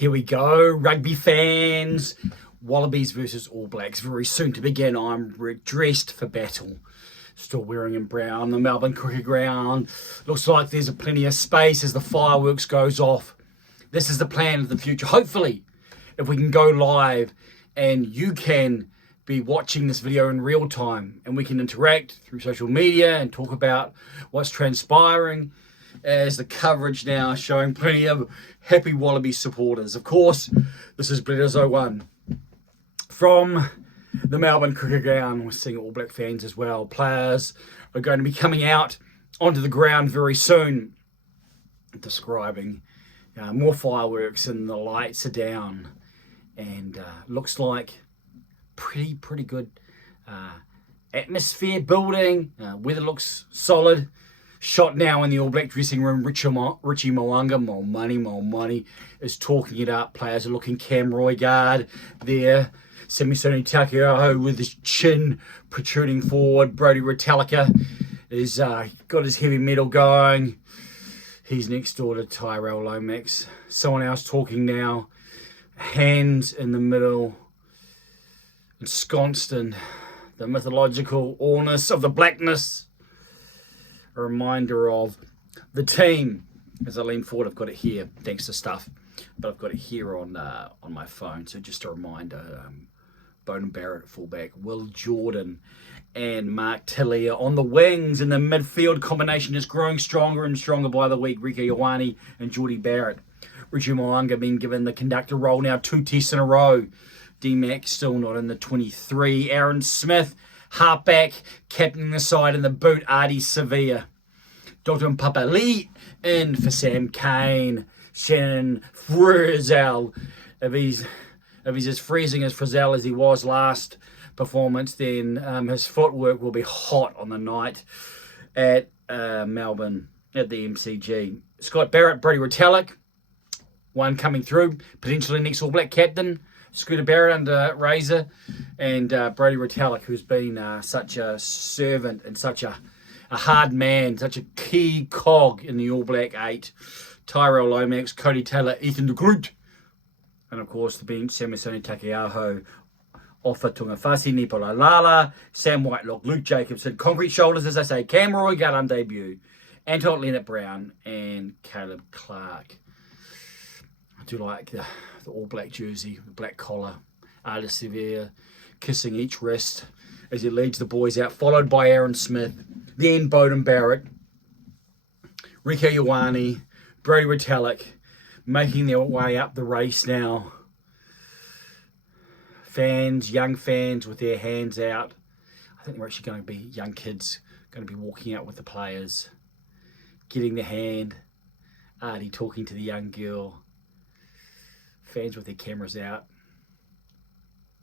Here we go, rugby fans. Wallabies versus All Blacks, very soon to begin. I'm dressed for battle. Still wearing in brown, the Melbourne cricket ground. Looks like there's plenty of space as the fireworks goes off. This is the plan of the future. Hopefully, if we can go live and you can be watching this video in real time and we can interact through social media and talk about what's transpiring, as the coverage now showing plenty of happy Wallaby supporters. Of course, this is Bledisloe 1 from the Melbourne cricket ground. We're seeing All Black fans as well. Players are going to be coming out onto the ground very soon, describing more fireworks and the lights are down, and looks like pretty good atmosphere building. Weather looks solid. Shot now in the All Black dressing room. Richie Mo'unga, more money, is talking it up. Players are looking Camroy guard there. Semisoni Takiaho with his chin protruding forward. Brodie Retallica is got his heavy metal going. He's next door to Tyrell Lomax. Someone else talking now. Hands in the middle. Ensconced in the mythological allness of the blackness. A reminder of the team. As I lean forward, I've got it here, thanks to stuff, but I've got it here on my phone. So just a reminder: Bowden Barrett at fullback, Will Jordan and Mark Tilley are on the wings, and the midfield combination is growing stronger and stronger by the week. Rieko Ioane and Jordie Barrett. Richie Mo'unga being given the conductor role now, 2 tests in a row. D-Mac still not in the 23. Aaron Smith, halfback, captaining the side in the boot. Artie Sevilla. Dr. Papali in for Sam Cane. Shannon Frizzell. If he's as freezing as Frizzell as he was last performance, then his footwork will be hot on the night at Melbourne at the MCG. Scott Barrett, Brodie Retallica, one coming through, potentially next All Black captain. Scooter Barrett under Razor, and Brodie Retallica, who's been such a servant and such a hard man, such a key cog in the All Black 8. Tyrell Lomax, Cody Taylor, Ethan de Groot, and of course the bench, Semisoni Takiaho, Ofa Ungafasi, Nipola Lala, Sam Whitelock, Luke Jacobson, concrete shoulders, as I say, Cam Roy got on debut, Anton Leonard-Brown, and Caleb Clark. I do like the All Black jersey, the black collar, Artie Sevilla kissing each wrist as he leads the boys out, followed by Aaron Smith, then Bowden Barrett, Rieko Ioane, Brodie Retallica, making their way up the race now. Fans, young fans with their hands out. I think we're actually going to be young kids going to be walking out with the players, getting the hand. Artie talking to the young girl. Fans with their cameras out.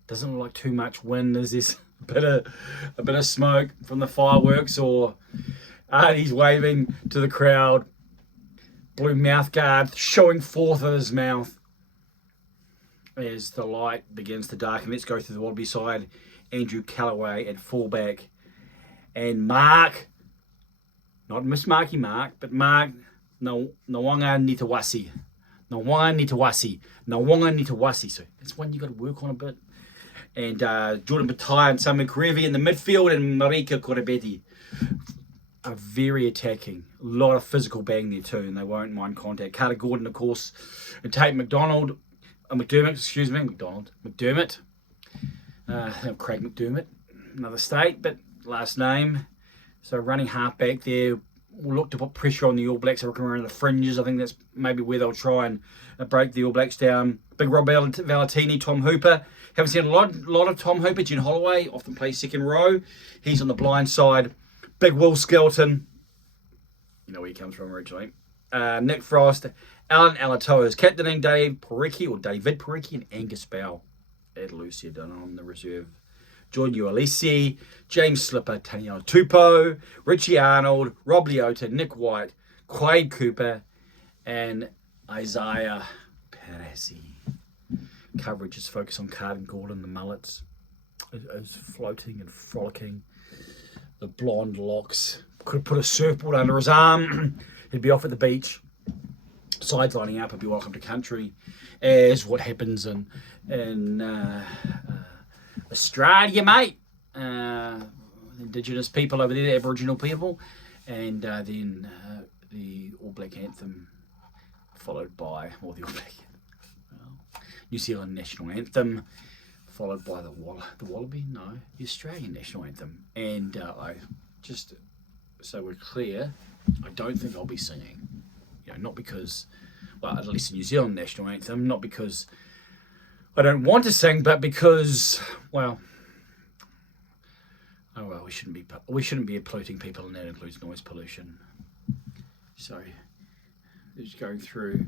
Doesn't look like too much wind. Is this a bit of smoke from the fireworks, or Artie's waving to the crowd? Blue mouth guard showing forth of his mouth as the light begins to darken. Let's go through the Wallaby side. Andrew Callaway at fullback, and Mark, not Miss Marky Mark, but Mark Nawanga Nitawasi. Nawanga Nitawasi. So that's one you got to work on a bit. And Jordan Batai and Samu Karevi in the midfield, and Marika Korabeti are very attacking. A lot of physical bang there too, and they won't mind contact. Carter Gordon, of course, and Tate McDermott. Craig McDermott, another state, but last name. So running halfback there. We'll look to put pressure on the All Blacks. I reckon around the fringes. I think that's maybe where they'll try and break the All Blacks down. Big Rob Valentini, Tom Hooper. Haven't seen a lot of Tom Hooper. Jen Holloway often plays second row. He's on the blind side. Big Will Skelton. You know where he comes from originally. Nick Frost. Alan Alatoa is captaining. David Parecki, and Angus Bell at Lucia Dunn on the reserve. Jordan Uelisi, James Slipper, Taniela Tupou, Richie Arnold, Rob Leota, Nick White, Quade Cooper, and Isaiah Peresi. Coverage is focused on Carden Gordon, the mullets, is floating and frolicking. The blonde locks. Could have put a surfboard under his arm. He'd be off at the beach. sides lining up and be welcome to country, as what happens in Australia, mate. Indigenous people over there, the Aboriginal people, and then the All Black anthem, followed by, or the All Black, New Zealand national anthem, followed by the Wallaby, no, the Australian national anthem. And so we're clear, I don't think I'll be singing. Not because, well, at least the New Zealand national anthem, not because I don't want to sing, but because, well, we shouldn't be polluting people, and that includes noise pollution. So, just going through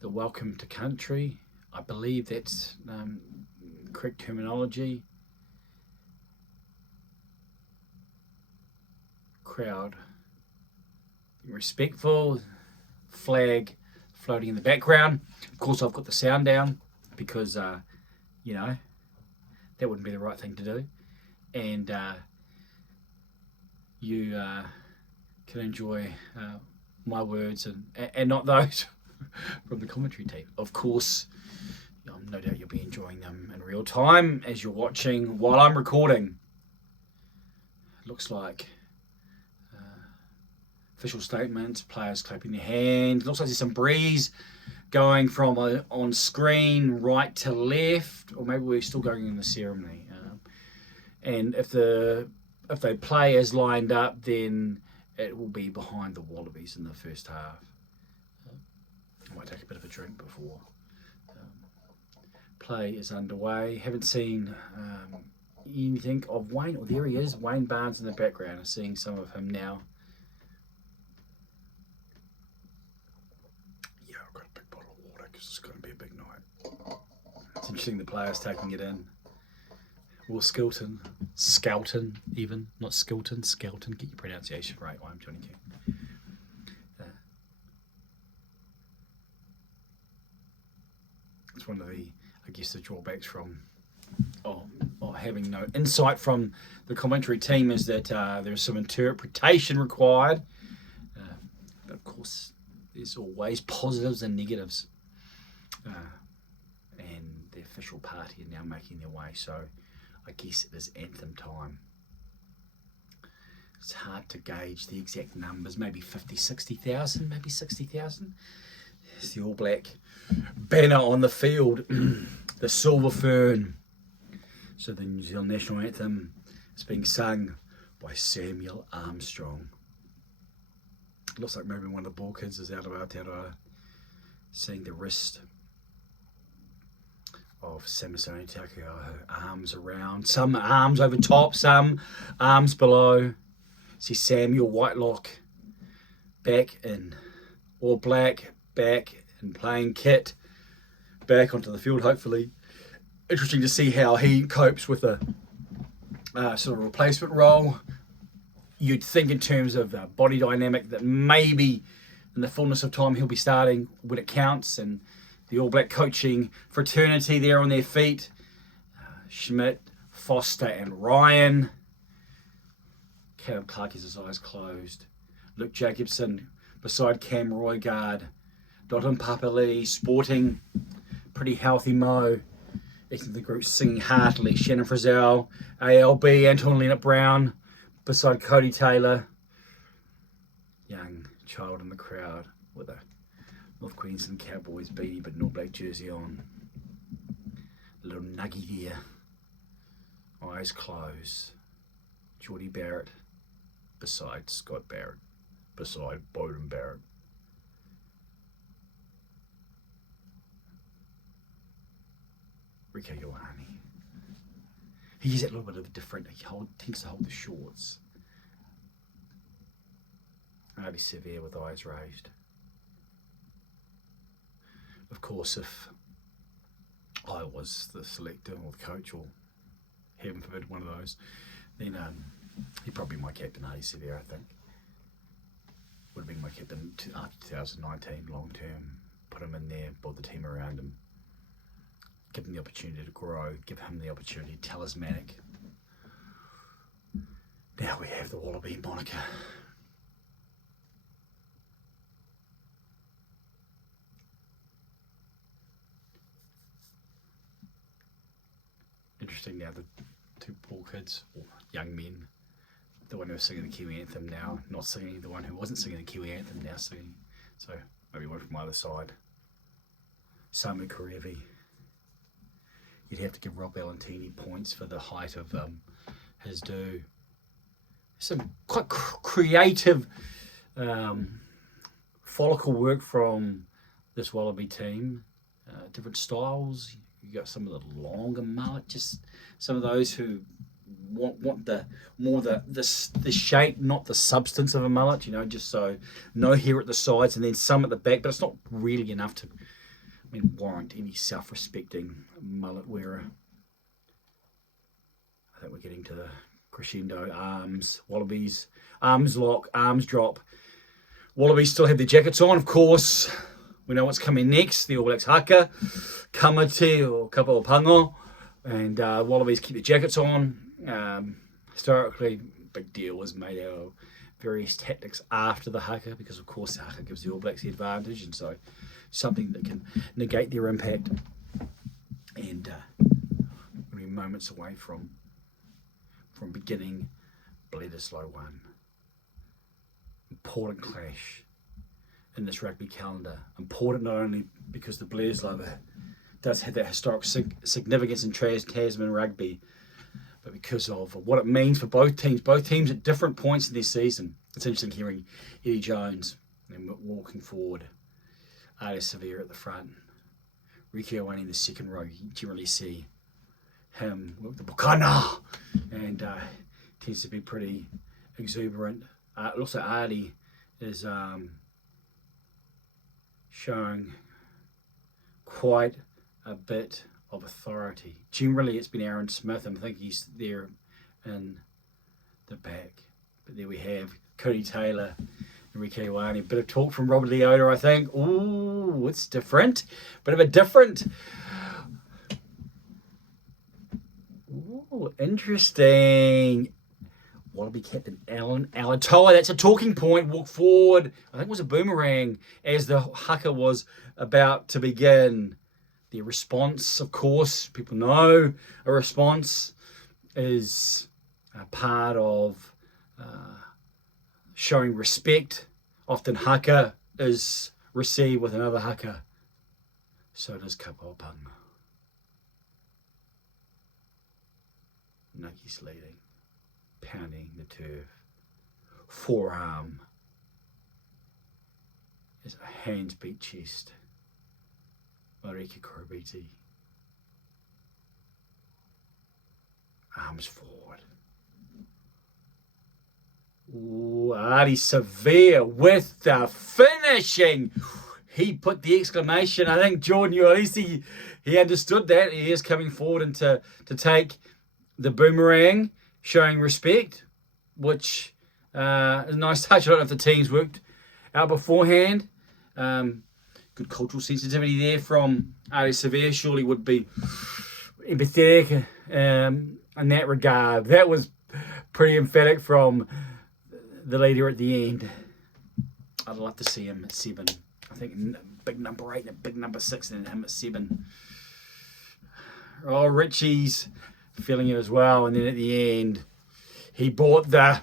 the welcome to country. I believe that's correct terminology. Crowd, respectful, flag floating in the background. Of course, I've got the sound down because, that wouldn't be the right thing to do. And you can enjoy my words and not those from the commentary team. Of course, no doubt you'll be enjoying them in real time as you're watching while I'm recording. It looks like official statements, players clapping their hands. Looks like there's some breeze going from on screen right to left, or maybe we're still going in the ceremony. And if they play as lined up, then it will be behind the Wallabies in the first half. I might take a bit of a drink before play is underway. Haven't seen anything of Wayne. Oh, there he is, Wayne Barnes in the background. I'm seeing some of him now. Yeah, I've got a big bottle of water because it's going to be a big night. It's interesting the players taking it in. Will Skelton, even, not Skilton, Skelton, get your pronunciation right. I'm Johnny King. It's one of the, I guess, the drawbacks from having no insight from the commentary team is that there's some interpretation required. But of course, there's always positives and negatives. And the official party are now making their way, so I guess it is anthem time. It's hard to gauge the exact numbers, maybe 50, 60,000, maybe 60,000. There's the All Black banner on the field, the Silver Fern. So the New Zealand national anthem is being sung by Samuel Armstrong. Looks like maybe one of the ball kids is out of Aotearoa, seeing the wrist of Samisoni Taukei'aho, her arms around, some arms over top, some arms below. See Samuel Whitelock back in All Black, back in playing kit, back onto the field hopefully. Interesting to see how he copes with a sort of replacement role. You'd think in terms of body dynamic that maybe in the fullness of time he'll be starting when it counts, and the All Black coaching fraternity there on their feet. Schmidt, Foster and Ryan. Callum Clark has his eyes closed. Luke Jacobson beside Cam Roygaard. Dotun Papali sporting pretty healthy Mo. Eating the group singing heartily. Shannon Frizzell, ALB, Anton Leonard Brown beside Cody Taylor. Young child in the crowd with a North Queensland Cowboys beanie but an All Black jersey on. A little nuggy there. Eyes closed. Geordie Barrett beside Scott Barrett. Beside Bowden Barrett. Rico Ioane. He's a little bit of a different, tends to hold the shorts. Hardy Sevier with eyes raised. Of course, if I was the selector or the coach, or heaven forbid one of those, then he'd probably be my captain, Hardy Sevier, I think. Would have been my captain after 2019, long term. Put him in there, build the team around him. Give him the opportunity to grow, give him the opportunity, talismanic. Now we have the Wallaby moniker. interesting now, the two poor kids, or young men, the one who was singing the Kiwi anthem now not singing, the one who wasn't singing the Kiwi anthem now singing. So maybe one from either side. Samu Karevi. You'd have to give Rob Valentini points for the height of his due. Some quite creative follicle work from this Wallaby team. Different styles. You got some of the longer mullet, just some of those who want the shape, not the substance of a mullet. You know, just so no hair at the sides and then some at the back, but it's not really enough to, warrant any self-respecting mullet wearer. I think we're getting to the crescendo. Arms, Wallabies, arms lock, arms drop. Wallabies still have their jackets on, of course. We know what's coming next. The All Blacks haka, kamate or kapa o pango. And Wallabies keep their jackets on. Historically, big deal was made out of various tactics after the haka, because of course the haka gives the All Blacks the advantage, and so something that can negate their impact. And we're moments away from beginning Bledisloe 1. Important clash in this rugby calendar. Important not only because the Bledisloe does have that historic significance in Tasman rugby, but because of what it means for both teams. Both teams at different points in their season. It's interesting hearing Eddie Jones and walking forward. Ade Severe at the front. Ricky Owane in the second row. You generally see him with the bukana, and tends to be pretty exuberant. Also, Ade is showing quite a bit of authority. Generally, it's been Aaron Smith, and I think he's there in the back. But there we have Cody Taylor and Ricky Owane. A bit of talk from Robert Leota, I think. Ooh, it's different. Bit of a different. Ooh, interesting. Wallaby captain Alan Alatoa. That's a talking point. Walk forward. I think it was a boomerang as the haka was about to begin. The response, of course, people know a response is a part of showing respect. Often haka is received with another haka. So does kapopang. Nuki's leading, pounding the turf. Forearm as hands beat chest. Mariki Korobiti. Arms forward. Ooh, Ade Severe with the finishing. He put the exclamation. I think Jordan, you at least he understood that. He is coming forward and to take the boomerang, showing respect, which is a nice touch. I don't know if the teams worked out beforehand. Good cultural sensitivity there from Ade Severe. Surely would be empathetic in that regard. That was pretty emphatic from the leader at the end. I'd love to see him at 7. I think big number 8 and big number 6 and him at 7. Oh, Richie's feeling it as well. And then at the end, he bought the,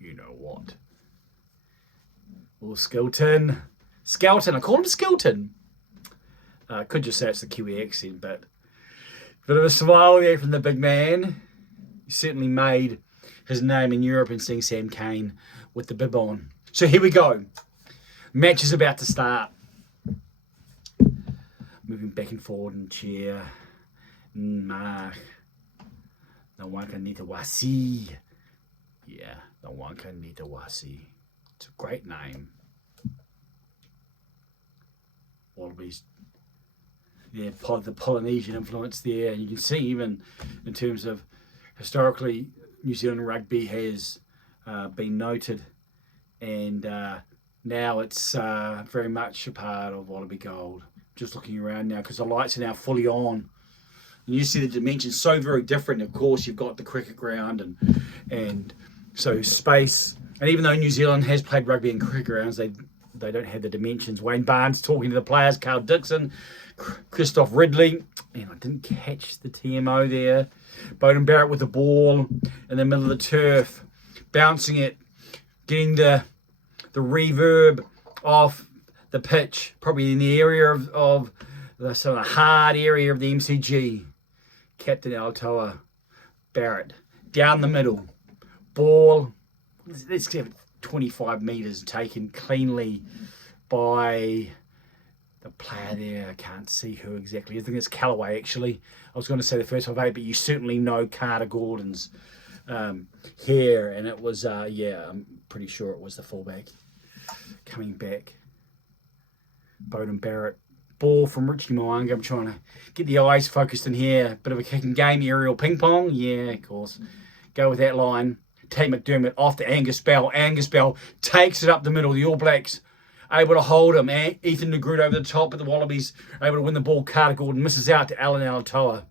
you know what. Well, Skelton, I call him Skelton. Could just say it's the Kiwi accent, but a bit of a smile there from the big man. He certainly made his name in Europe and seeing Sam Cane with the bib on. So here we go. Match is about to start. Moving back and forward in chair. Mach. Nawanka Nitawasi. Yeah, Nawanka Nitawasi. It's a great name. Wallabies, yeah, the Polynesian influence there. And you can see even in terms of historically, New Zealand rugby has been noted, and now it's very much a part of Wallaby Gold. Just looking around now because the lights are now fully on. And you see the dimensions so very different. Of course, you've got the cricket ground and so space. And even though New Zealand has played rugby in cricket grounds, they they don't have the dimensions. Wayne Barnes talking to the players, Carl Dixon, Christoph Ridley. And I didn't catch the TMO there. Beauden Barrett with the ball in the middle of the turf, bouncing it, getting the reverb off the pitch, probably in the area of the sort of hard area of the MCG. Captain Altoa Barrett down the middle, ball. Let's get 25 metres taken cleanly by the player there. I can't see who exactly. I think it's Callaway, actually. I was going to say the first 5'8", but you certainly know Carter Gordon's hair, and it was, yeah, I'm pretty sure it was the fullback coming back. Beauden Barrett. Ball from Richie Mo'unga. I'm trying to get the eyes focused in here. Bit of a kicking game, aerial ping pong. Yeah, of course. Go with that line. Tate McDermott off to Angus Bell. Angus Bell takes it up the middle. The All Blacks able to hold him. Ethan Negrut over the top, but the Wallabies able to win the ball. Carter Gordon misses out to Alan Alatoa.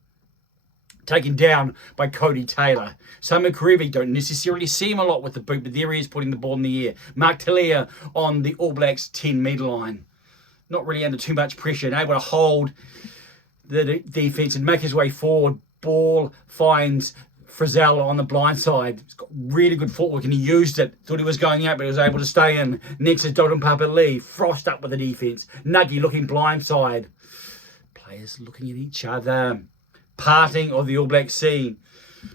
Taken down by Cody Taylor. Samu Karevi, don't necessarily see him a lot with the boot, but there he is putting the ball in the air. Mark Talia on the All Blacks 10-metre line. Not really under too much pressure and able to hold the defence and make his way forward. Ball finds Frizzell on the blind side. He's got really good footwork and he used it. Thought he was going out, but he was able to stay in. Next is Dalton Papali'i. Frost up with the defence. Nuggy looking blindside. Players looking at each other. Parting of the All Black scene.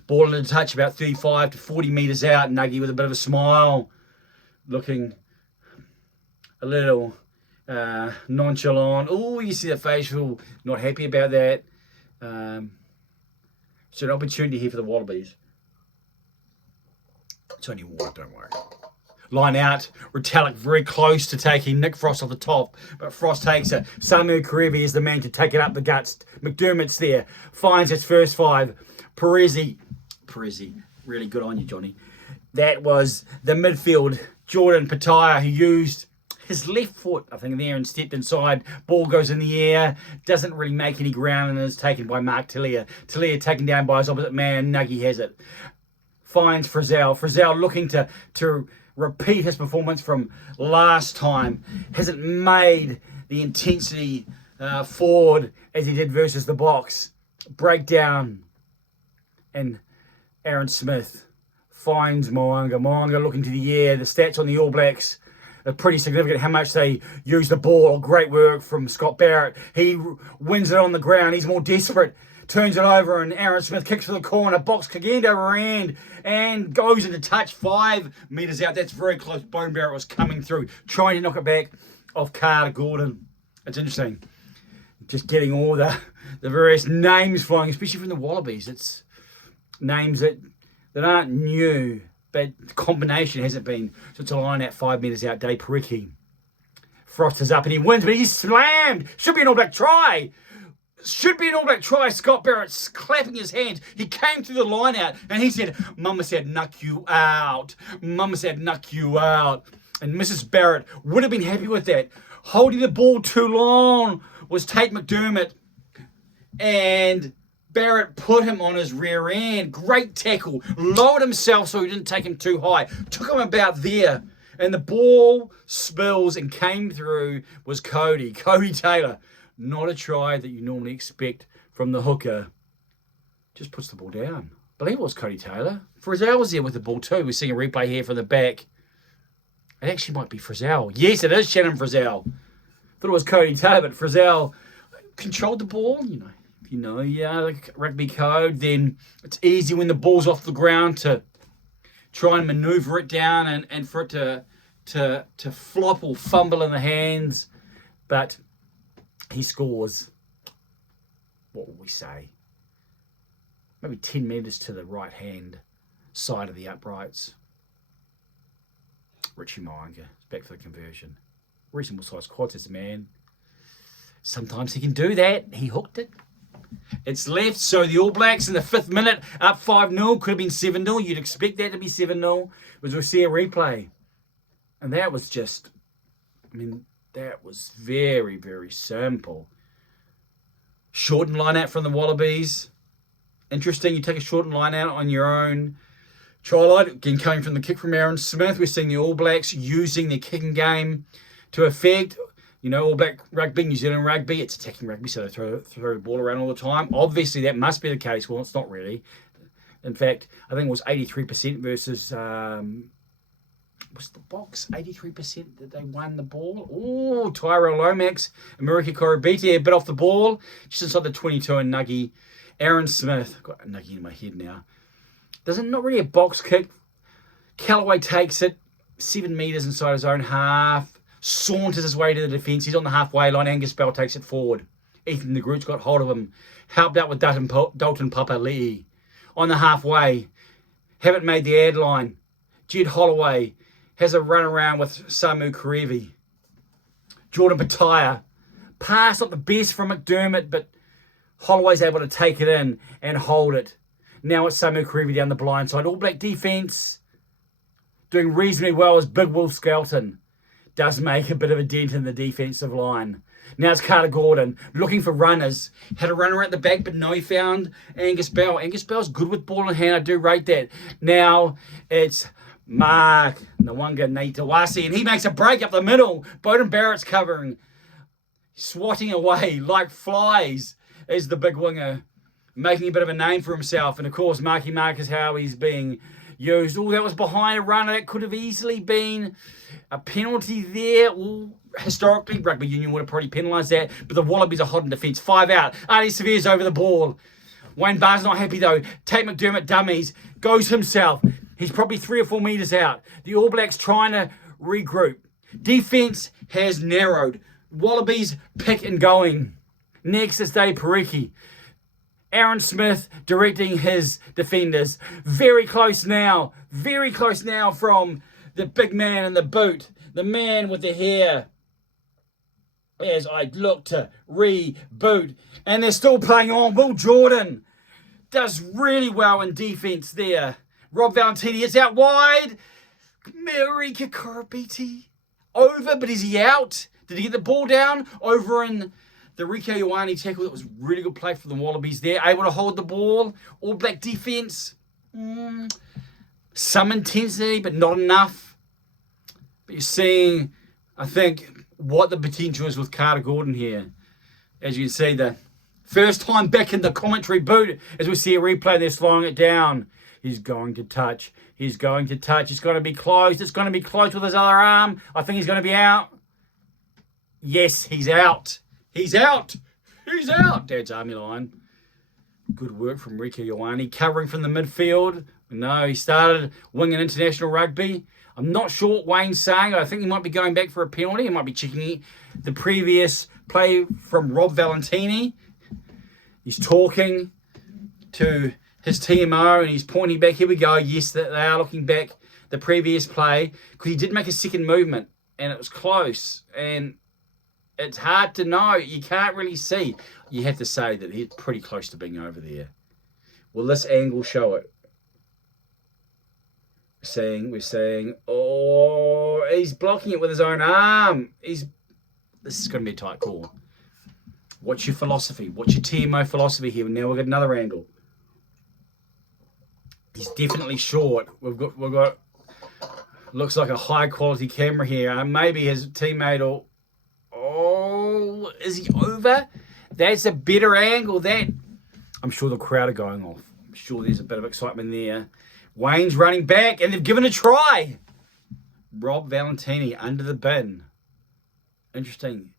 Ball in the touch about 35 to 40 metres out. Nuggy with a bit of a smile. Looking a little nonchalant. Oh, you see the facial. Not happy about that. So an opportunity here for the Wallabies. It's only water, don't worry. Line out. Retallick very close to taking Nick Frost off the top. But Frost takes it. Samu Karevi is the man to take it up the guts. McDermott's there. Finds his first 5. Perezi, really good on you, Johnny. That was the midfield. Jordan Pataya, who used his left foot, I think, there and stepped inside. Ball goes in the air. Doesn't really make any ground and is taken by Mark Talia. Talia taken down by his opposite man. Nuggy has it. Finds Frizzell. Frizzell looking to repeat his performance from last time. Hasn't made the intensity forward as he did versus the box. Breakdown. And Aaron Smith finds Mo'unga. Mo'unga looking to the air. The stats on the All Blacks are pretty significant. How much they use the ball. Great work from Scott Barrett. He wins it on the ground. He's more desperate. Turns it over and Aaron Smith kicks for the corner. Box again over end and goes into touch 5 metres out. That's very close. Beauden Barrett was coming through, trying to knock it back off Carter Gordon. It's interesting. Just getting all the various names flying, especially from the Wallabies. It's names that aren't new, but the combination hasn't been. So it's a line out 5 metres out. Dave Pariki. Frost is up and he wins, but he's slammed. Should be an All Black try. Should be an All Black try. Scott Barrett's clapping his hands. He came through the line out and he said, Mama said, knock you out. Mama said, knock you out. And Mrs. Barrett would have been happy with that. Holding the ball too long was Tate McDermott. And Barrett put him on his rear end. Great tackle. Lowered himself so he didn't take him too high. Took him about there. And the ball spills and came through was Cody Taylor. Not a try that you normally expect from the hooker. Just puts the ball down. I believe it was Cody Taylor. Frizzell was there with the ball too. We're seeing a replay here from the back. It actually might be Frizzell. Yes, it is Shannon Frizzell. Thought it was Cody Taylor, but Frizzell controlled the ball. Like rugby code. Then it's easy when the ball's off the ground to try and manoeuvre it down and for it to flop or fumble in the hands. But he scores, what will we say, maybe 10 metres to the right-hand side of the uprights. Richie Mo'unga is back for the conversion. Reasonable size quads, this man. Sometimes he can do that. He hooked it. It's left, so the All Blacks in the 5th minute, up 5-0. Could have been 7-0. You'd expect that to be 7-0. As we'll see a replay. And that was just, that was very, very simple. Shortened line out from the Wallabies. Interesting, you take a shortened line out on your own try line. Again, coming from the kick from Aaron Smith. We're seeing the All Blacks using their kicking game to effect. You know, All Black Rugby, New Zealand Rugby, it's attacking rugby, so they throw the ball around all the time. Obviously, that must be the case. Well, it's not really. In fact, I think it was 83% versus, what's the box? 83% that they won the ball. Oh, Tyrell Lomax, America Korobiti, a bit off the ball, just inside the 22 and Nuggy. Aaron Smith, I've got a Nuggy in my head now. Does it not really a box kick? Callaway takes it 7 metres inside his own half, saunters his way to the defence. He's on the halfway line. Angus Bell takes it forward. Ethan de Groot's got hold of him. Helped out with Dalton Papali'i. On the halfway, haven't made the ad line. Jed Holloway has a run around with Samu Karevi. Jordan Pataya. Pass not the best from McDermott, but Holloway's able to take it in and hold it. Now it's Samu Karevi down the blind side. All Black defence doing reasonably well as Big Wolf Skelton does make a bit of a dent in the defensive line. Now it's Carter Gordon looking for runners. Had a runner at the back, but no, he found Angus Bell. Angus Bell's good with ball in hand. I do rate that. Now it's Mark Nwanga Naitawasi, and he makes a break up the middle. Bowden Barrett's covering, swatting away like flies as the big winger, making a bit of a name for himself. And of course, Marky Mark is how he's being used. Oh, that was behind a runner. That could have easily been a penalty there. Ooh, historically, rugby union would have probably penalised that, but the Wallabies are hot in defence. 5 out. Artie Severe's over the ball. Wayne Barr's not happy though. Tate McDermott dummies. Goes himself. He's probably 3 or 4 metres out. The All Blacks trying to regroup. Defence has narrowed. Wallabies pick and going. Next is Dave Pariki. Aaron Smith directing his defenders. Very close now. Very close now from the big man in the boot. The man with the hair. As I look to reboot. And they're still playing on. Will Jordan does really well in defence there. Rob Valentini is out wide. Marika Korobiti over, but is he out? Did he get the ball down? Over in the Rieko Ioane tackle. That was really good play for the Wallabies there. Able to hold the ball. All Black defence. Some intensity, but not enough. But you're seeing, I think, what the potential is with Carter Gordon here. As you can see, the first time back in the commentary booth, as we see a replay, they're slowing it down. He's going to touch. He's going to touch. It's going to be closed. It's going to be close with his other arm. I think he's going to be out. Yes, he's out. He's out. He's out. Dad's army line. Good work from Rieko Ioane. Covering from the midfield. No, he started winging international rugby. I'm not sure what Wayne's saying. I think he might be going back for a penalty. He might be checking the previous play from Rob Valentini. He's talking to his TMO and he's pointing back. Here we go. Yes, they are looking back the previous play because he did make a second movement and it was close. And it's hard to know. You can't really see. You have to say that he's pretty close to being over there. Will this angle show it? We're saying, oh, he's blocking it with his own arm. This is going to be a tight call. What's your philosophy? What's your TMO philosophy here? Now we've got another angle. He's definitely short. We've got looks like a high quality camera here. Maybe his teammate will. Oh, is he over? That's a better angle. That I'm sure the crowd are going off. I'm sure there's a bit of excitement there. Wayne's running back and they've given a try. Rob Valentini under the bin. Interesting.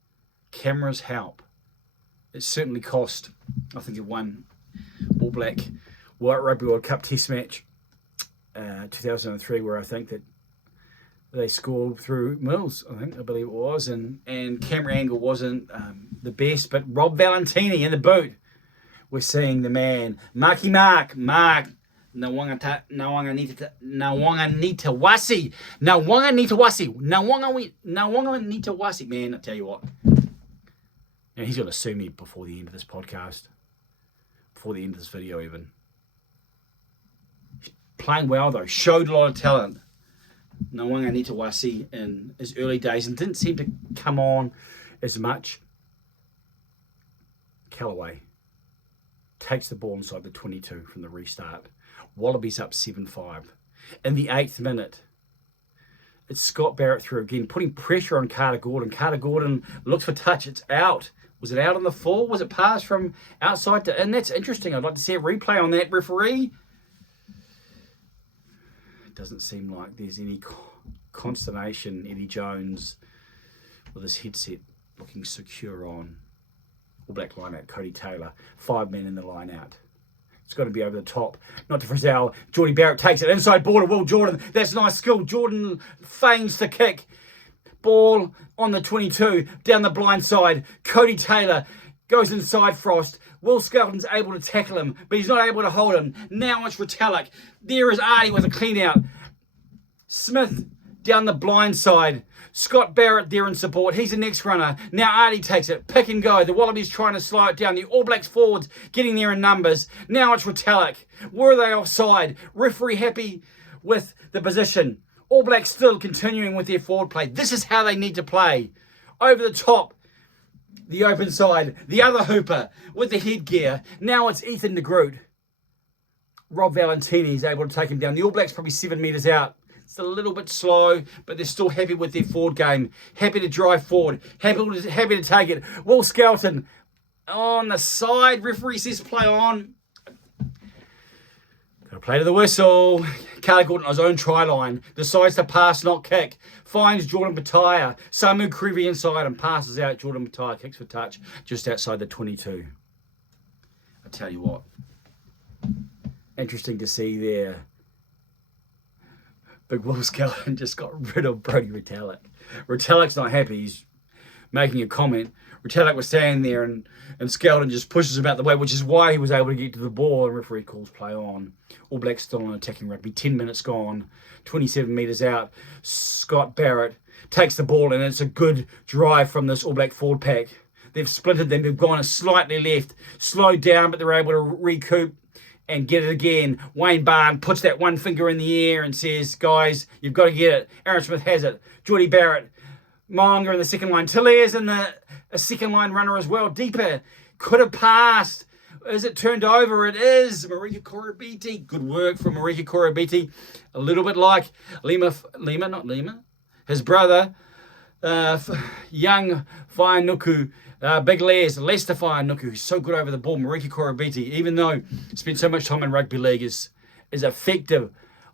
Cameras help. It certainly cost. I think it won All Black White Rugby World Cup Test match 2003, where I think that they scored through Mills, I believe it was, and camera angle wasn't the best, but Rob Valentini in the boot. We're seeing the man, Marky Mark Nawanga Nitawasi. Man, I tell you what. And he's going to sue me before the end of this podcast. Before the end of this video even. He's playing well though. Showed a lot of talent. Nawanga Nitawasi in his early days and didn't seem to come on as much. Callaway takes the ball inside the 22 from the restart. Wallabies up 7-5. In the 8th minute, It's Scott Barrett through again, putting pressure on Carter Gordon. Carter Gordon looks for touch. It's out. Was it out on the full? Was it passed from outside to in? That's interesting. I'd like to see a replay on that, referee. It doesn't seem like there's any consternation. Eddie Jones with his headset looking secure on. All Black line out, Cody Taylor. 5 men in the line out. It's got to be over the top. Not to Frizzell. Geordie Barrett takes it. Inside border. Will Jordan. That's nice skill. Jordan feigns the kick. Ball on the 22. Down the blind side. Cody Taylor goes inside Frost. Will Skelton's able to tackle him, but he's not able to hold him. Now it's Retallick. There is Artie with a clean out. Smith down the blind side. Scott Barrett there in support. He's the next runner. Now Artie takes it. Pick and go. The Wallabies trying to slow it down. The All Blacks forwards getting there in numbers. Now it's Retallick. Were they offside? Referee happy with the position. All Blacks still continuing with their forward play. This is how they need to play. Over the top. The open side. The other hooper with the headgear. Now it's Ethan de Groot. Rob Valentini is able to take him down. The All Blacks probably 7 metres out. It's a little bit slow, but they're still happy with their forward game. Happy to drive forward. Happy to take it. Will Skelton on the side. Referee says play on. Got to play to the whistle. Carter Gordon on his own try line. Decides to pass, not kick. Finds Jordan Bataya. Samu Creevy inside and passes out. Jordan Bataya kicks for touch just outside the 22. I tell you what. Interesting to see there. Big Will Skelton just got rid of Brodie Retallick. Retallick's not happy. He's making a comment. Retallick was standing there and Skelton just pushes him out the way, which is why he was able to get to the ball. And referee calls play on. All Blacks still on attacking rugby. 10 minutes gone. 27 metres out. Scott Barrett takes the ball and it's a good drive from this All Black forward pack. They've splintered them. They've gone slightly left. Slowed down, but they're able to recoup and get it again. Wayne Barn puts that one finger in the air and says, guys, you've got to get it. Aaron Smith has it. Geordie Barrett. Monga in the second line. Tillaire's in a second line runner as well. Deeper. Could have passed. Is it turned over? It is. Marika Korobiti. Good work from Marika Korobiti. A little bit like Lima, not Lima. His brother, young Whainuku. Big Les, Lester Whainuku, who's so good over the ball. Marika Korobiti, even though spent so much time in rugby league, is effective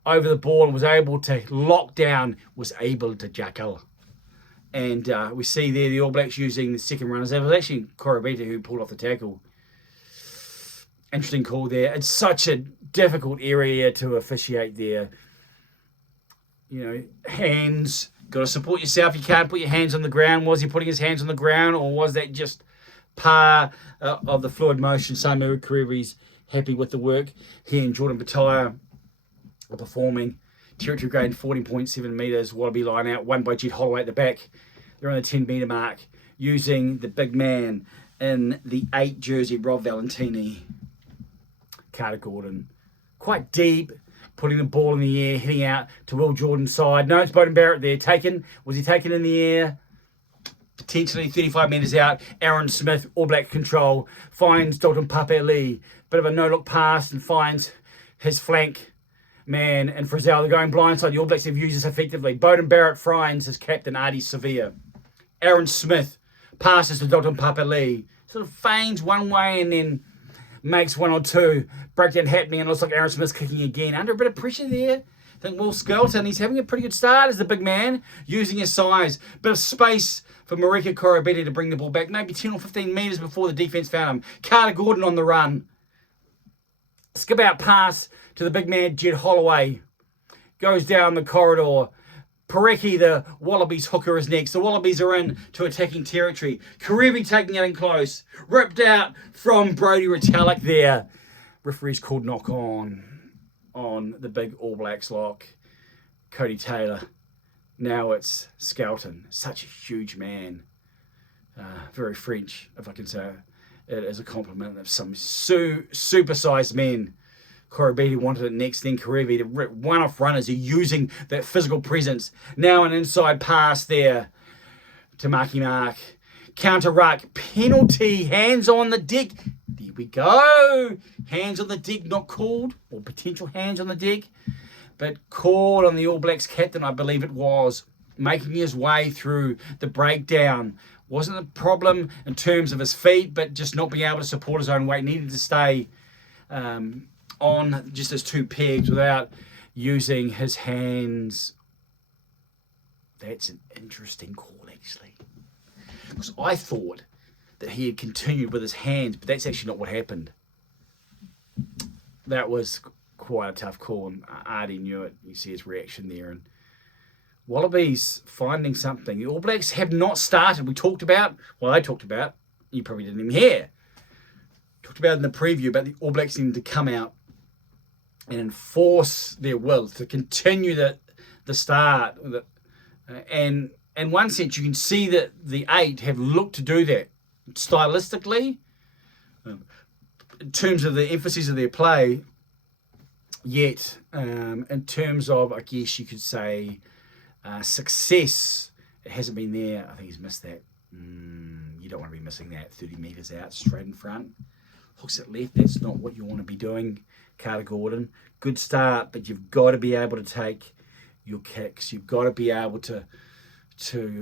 over the ball and was able to lock down, was able to jackal. And we see there the All Blacks using the second runners. It was actually Korobiti who pulled off the tackle. Interesting call there. It's such a difficult area to officiate there. You know, hands. Got to support yourself. You can't put your hands on the ground. Was he putting his hands on the ground, or was that just par of the fluid motion? Samu Karevi's happy with the work. He and Jordan Bataya are performing. Territory gain 14.7 metres. Wallaby line out. Won by Jed Holloway at the back. They're on the 10 metre mark using the big man in the 8 jersey, Rob Valentini. Carter Gordon. Quite deep. Putting the ball in the air, hitting out to Will Jordan's side. No, it's Beauden Barrett there. Taken. Was he taken in the air? Potentially 35 metres out. Aaron Smith, All Black control. Finds Dalton Papali. Bit of a no-look pass and finds his flank man. And Frizzell, they're going blindside. The All Blacks have used this effectively. Beauden Barrett finds his captain, Artie Sevilla. Aaron Smith passes to Dalton Papali. Sort of feigns one way and then makes one or two. Breakdown happening, and it looks like Aaron Smith's kicking again. Under a bit of pressure there. I think Will Skelton, he's having a pretty good start as the big man, using his size. Bit of space for Marika Korobiti to bring the ball back, maybe 10 or 15 metres before the defence found him. Carter Gordon on the run. Skip out pass to the big man, Jed Holloway. Goes down the corridor. Parecki, the Wallabies hooker, is next. The Wallabies are in to attacking territory. Karevi taking it in close. Ripped out from Brodie Retallick there. Referees called knock on the big All Blacks lock. Cody Taylor. Now it's Skelton. Such a huge man. Very French, if I can say it as a compliment of some super-sized men. Korobiti wanted it next, then Karevi to rip one-off runners are using that physical presence. Now an inside pass there to Marky Mark. Counter ruck, penalty, hands on the deck. There we go. Hands on the deck not called, or potential hands on the deck. but called on the All Blacks captain, I believe it was, making his way through the breakdown. Wasn't a problem in terms of his feet, but just not being able to support his own weight. Needed to stay on just his two pegs without using his hands. That's an interesting call, actually. Because I thought that he had continued with his hands, but that's actually not what happened. That was quite a tough call, and Artie knew it. You see his reaction there. And Wallabies finding something. The All Blacks have not started. I talked about, you probably didn't even hear. Talked about in the preview about the All Blacks needing to come out and enforce their will to continue the start. And in one sense, you can see that the 8 have looked to do that stylistically, in terms of the emphasis of their play. Yet, in terms of, I guess you could say, success, it hasn't been there. I think he's missed that. You don't want to be missing that 30 metres out, straight in front. Hooks it left, that's not what you want to be doing, Carter Gordon. Good start, but you've got to be able to take your kicks. You've got to be able to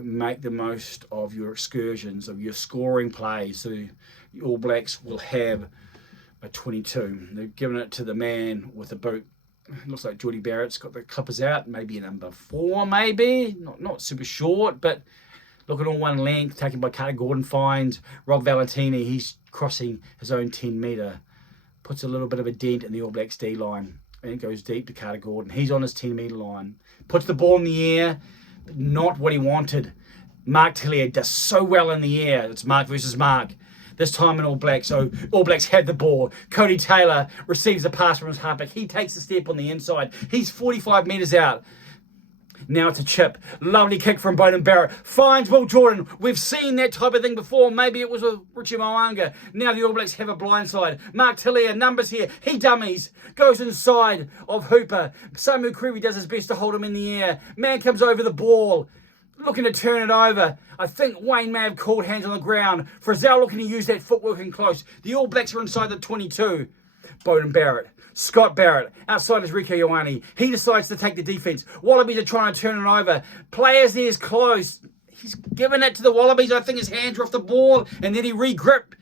make the most of your excursions, of your scoring plays. So the All Blacks will have a 22. They've given it to the man with the boot. It looks like Jordie Barrett's got the clippers out, maybe a number 4, maybe. Not super short, but looking all one length, taken by Carter Gordon, finds Rob Valentini. He's crossing his own 10 metre. Puts a little bit of a dent in the All Blacks D line. And it goes deep to Carter Gordon. He's on his 10 metre line. Puts the ball in the air, but not what he wanted. Mark Tellier does so well in the air. It's Mark versus Mark. This time in All Blacks. So All Blacks have the ball. Cody Taylor receives the pass from his halfback. He takes a step on the inside. He's 45 metres out. Now it's a chip. Lovely kick from Beauden Barrett. Finds Will Jordan. We've seen that type of thing before. Maybe it was with Richie Mo'unga. Now the All Blacks have a blindside. Mark Tellier, numbers here. He dummies. Goes inside of Hooper. Samu Creevy does his best to hold him in the air. Man comes over the ball, looking to turn it over. I think Wayne may have called hands on the ground. Frizzell looking to use that footwork in close. The All Blacks are inside the 22. Beauden Barrett. Scott Barrett. Outside is Rieko Ioane. He decides to take the defence. Wallabies are trying to turn it over. Players there is close. He's given it to the Wallabies. I think his hands are off the ball. And then he re-gripped.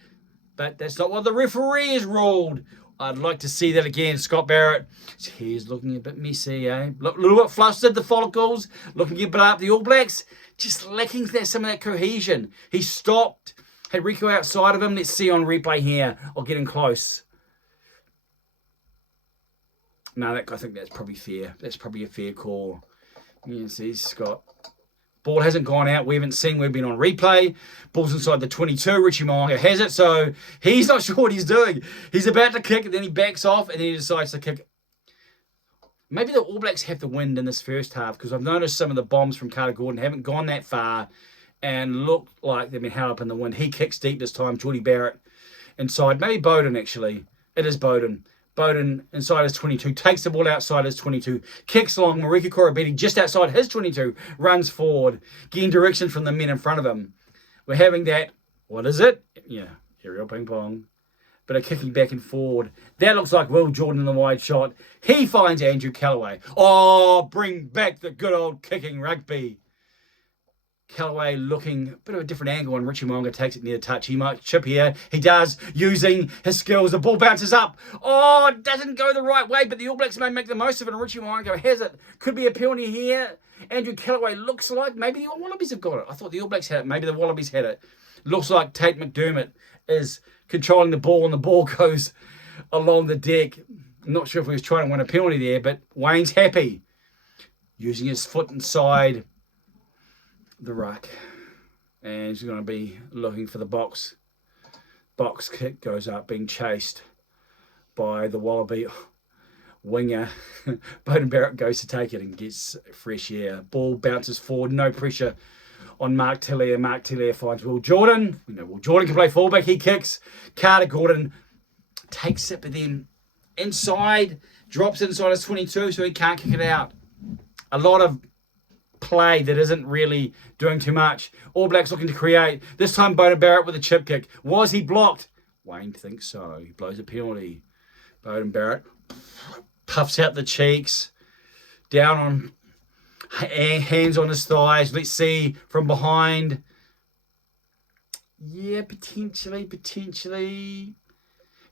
But that's not what the referee has ruled. I'd like to see that again. Scott Barrett. His hair's looking a bit messy, eh? Look, a little bit flustered, the follicles. Looking a bit up. The All Blacks just lacking some of that cohesion. He stopped. Had Rieko outside of him. Let's see on replay here. I'll get in close. No, I think that's probably fair. That's probably a fair call. You see, Scott. Ball hasn't gone out. We haven't seen. We've been on replay. Ball's inside the 22. Richie Mo'unga has it. So he's not sure what he's doing. He's about to kick, and then he backs off, and then he decides to kick. Maybe the All Blacks have the wind in this first half, because I've noticed some of the bombs from Carter Gordon haven't gone that far and look like they've been held up in the wind. He kicks deep this time. Jordie Barrett inside. Maybe Beauden, actually. It is Beauden. Beauden inside his 22, takes the ball outside his 22, kicks along. Marika Korobedi just outside his 22, runs forward, getting direction from the men in front of him. We're having that, what is it? Yeah, aerial ping pong. But a kicking back and forward. That looks like Will Jordan in the wide shot. He finds Andrew Callaway. Oh, bring back the good old kicking rugby. Callaway looking a bit of a different angle, and Richie Mo'unga takes it near the touch. He might chip here. He does, using his skills. The ball bounces up. Oh, it doesn't go the right way, but the All Blacks may make the most of it, and Richie Mo'unga has it. Could be a penalty here. Andrew Callaway looks like maybe the Wallabies have got it. I thought the All Blacks had it. Maybe the Wallabies had it. Looks like Tate McDermott is controlling the ball, and the ball goes along the deck. I'm not sure if he was trying to win a penalty there, but Wayne's happy. Using his foot inside the ruck, and he's going to be looking for the box kick. Goes up, being chased by the Wallaby winger. Beauden Barrett goes to take it and gets fresh air. Ball bounces forward, no pressure on Mark Tellier. Mark Tellier finds Will Jordan. You know, Will Jordan can play fullback. He kicks. Carter Gordon takes it, but then inside, drops inside his 22, so he can't kick it out. A lot of play that isn't really doing too much. All Blacks looking to create. This time Beauden Barrett with a chip kick. Was he blocked? Wayne thinks so. He blows a penalty. Beauden Barrett puffs out the cheeks. down on hands on his thighs. Let's see from behind. Yeah, potentially.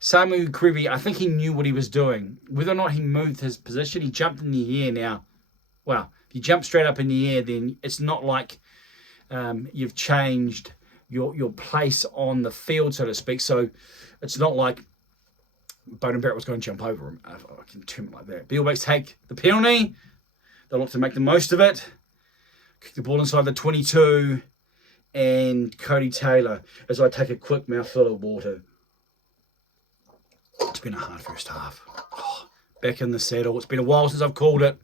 Samu Krivi, I think he knew what he was doing. Whether or not he moved his position, he jumped in the air now. Well, if you jump straight up in the air, then it's not like you've changed your place on the field, so to speak. So it's not like Beauden Barrett was going to jump over him. I can term it like that. The All Blacks take the penalty. They'll look to make the most of it. Kick the ball inside the 22. And Cody Taylor, as I take a quick mouthful of water. It's been a hard first half. Oh, back in the saddle. It's been a while since I've called it.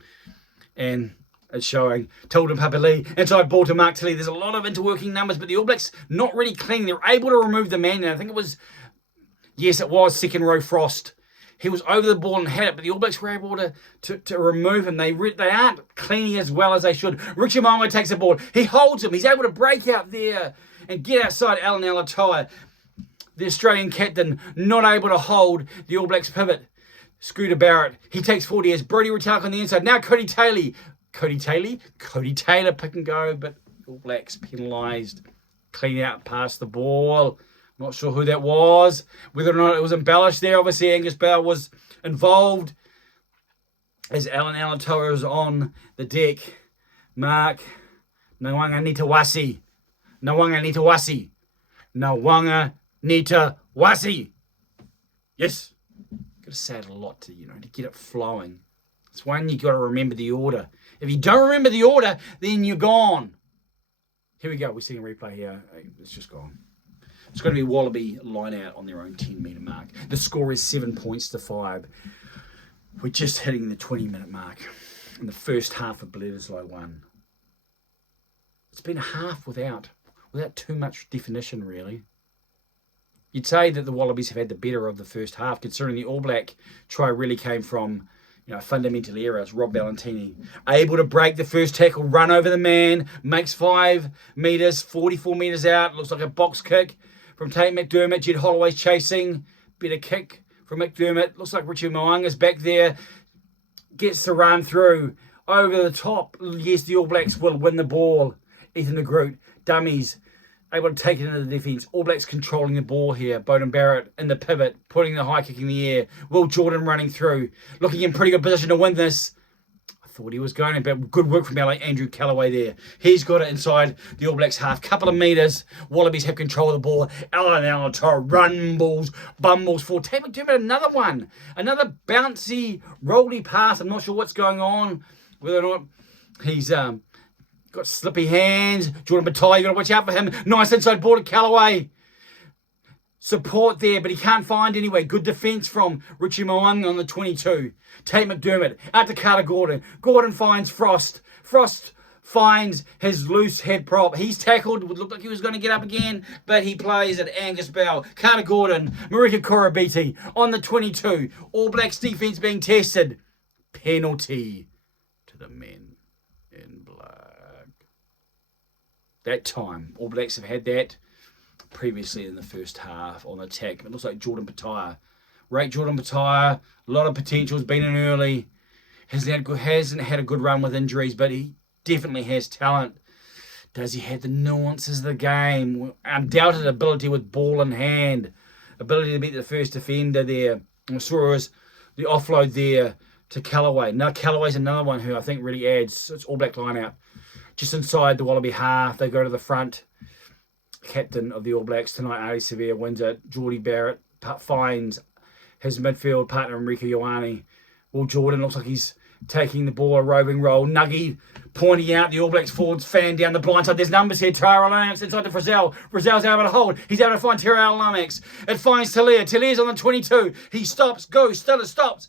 And it's showing. Tilden Papali, inside ball to Mark Tilly. There's a lot of interworking numbers, but the All Blacks not really clean. They're able to remove the man. And I think it was, yes, it was second row Frost. He was over the ball and had it, but the All Blacks were able to remove him. They aren't cleaning as well as they should. Richie Mo'unga takes the ball. He holds him. He's able to break out there and get outside Alan Alatai. The Australian captain not able to hold the All Blacks pivot. Scooter Barrett. He takes 40 as Brody Retalk on the inside. Now Cody Taylor pick and go, but All Blacks penalised. Clean out past the ball. Not sure who that was. Whether or not it was embellished there. Obviously, Angus Bell was involved. As Alan Alatoa is on the deck. Mark Nawanga Nitawasi. Yes. Got to say it a lot to get it flowing. It's one you got to remember the order. If you don't remember the order, then you're gone. Here we go. We're seeing a replay here. It's just gone. It's going to be Wallaby line out on their own 10-metre mark. The score is 7 points to 5. We're just hitting the 20-minute mark in the first half of Bledisloe 1. It's been a half without too much definition, really. You'd say that the Wallabies have had the better of the first half, considering the All Black try really came from fundamental errors. Rob Ballantini able to break the first tackle, run over the man, makes 5 metres, 44 metres out. Looks like a box kick from Tate McDermott. Jed Holloway's chasing. Better kick from McDermott. Looks like Richie Mo'unga's back there. Gets to run through. Over the top. Yes, the All Blacks will win the ball. Ethan de Groot. Dummies. Able to take it into the defence. All Blacks controlling the ball here. Beauden Barrett in the pivot. Putting the high kick in the air. Will Jordan running through. Looking in pretty good position to win this. Thought he was going, but good work from Andrew Callaway there. He's got it inside the All Blacks half. Couple of metres. Wallabies have control of the ball. Alan Alatoa bumbles for Tate McDermott. Another one. Another bouncy, rolly pass. I'm not sure what's going on. Whether or not he's got slippy hands. Jordan Batai, you got to watch out for him. Nice inside ball to Callaway. Support there, but he can't find anyway. Good defence from Richie Mo'unga on the 22. Tate McDermott out to Carter Gordon. Gordon finds Frost. Frost finds his loose head prop. He's tackled. Would look like he was going to get up again, but he plays at Angus Bell. Carter Gordon. Marika Korobiti on the 22. All Blacks defence being tested. Penalty to the men in black. That time, All Blacks have had that previously in the first half on attack. It looks like Jordan Pataya. Rate Jordan Pataya. A lot of potential. Has been in early. Hasn't had a good run with injuries, but he definitely has talent. Does he have the nuances of the game? Undoubted ability with ball in hand. Ability to beat the first defender there. I saw was the offload there to Callaway. Now Callaway's another one who I think really adds. It's All Black line out. Just inside the Wallaby half. They go to the front. Captain of the All Blacks tonight, Ali Severe, wins it. Geordie Barrett finds his midfield partner, Enrico Ioane. Will Jordan looks like he's taking the ball, a roving roll. Nuggy pointing out the All Blacks forwards fan down the blind side. There's numbers here. Tyrell Lomax inside to Frizzell. Frizzell's able to hold. He's able to find Tyrell Lomax. It finds Talia. Talia's on the 22. He stops, goes, still stops.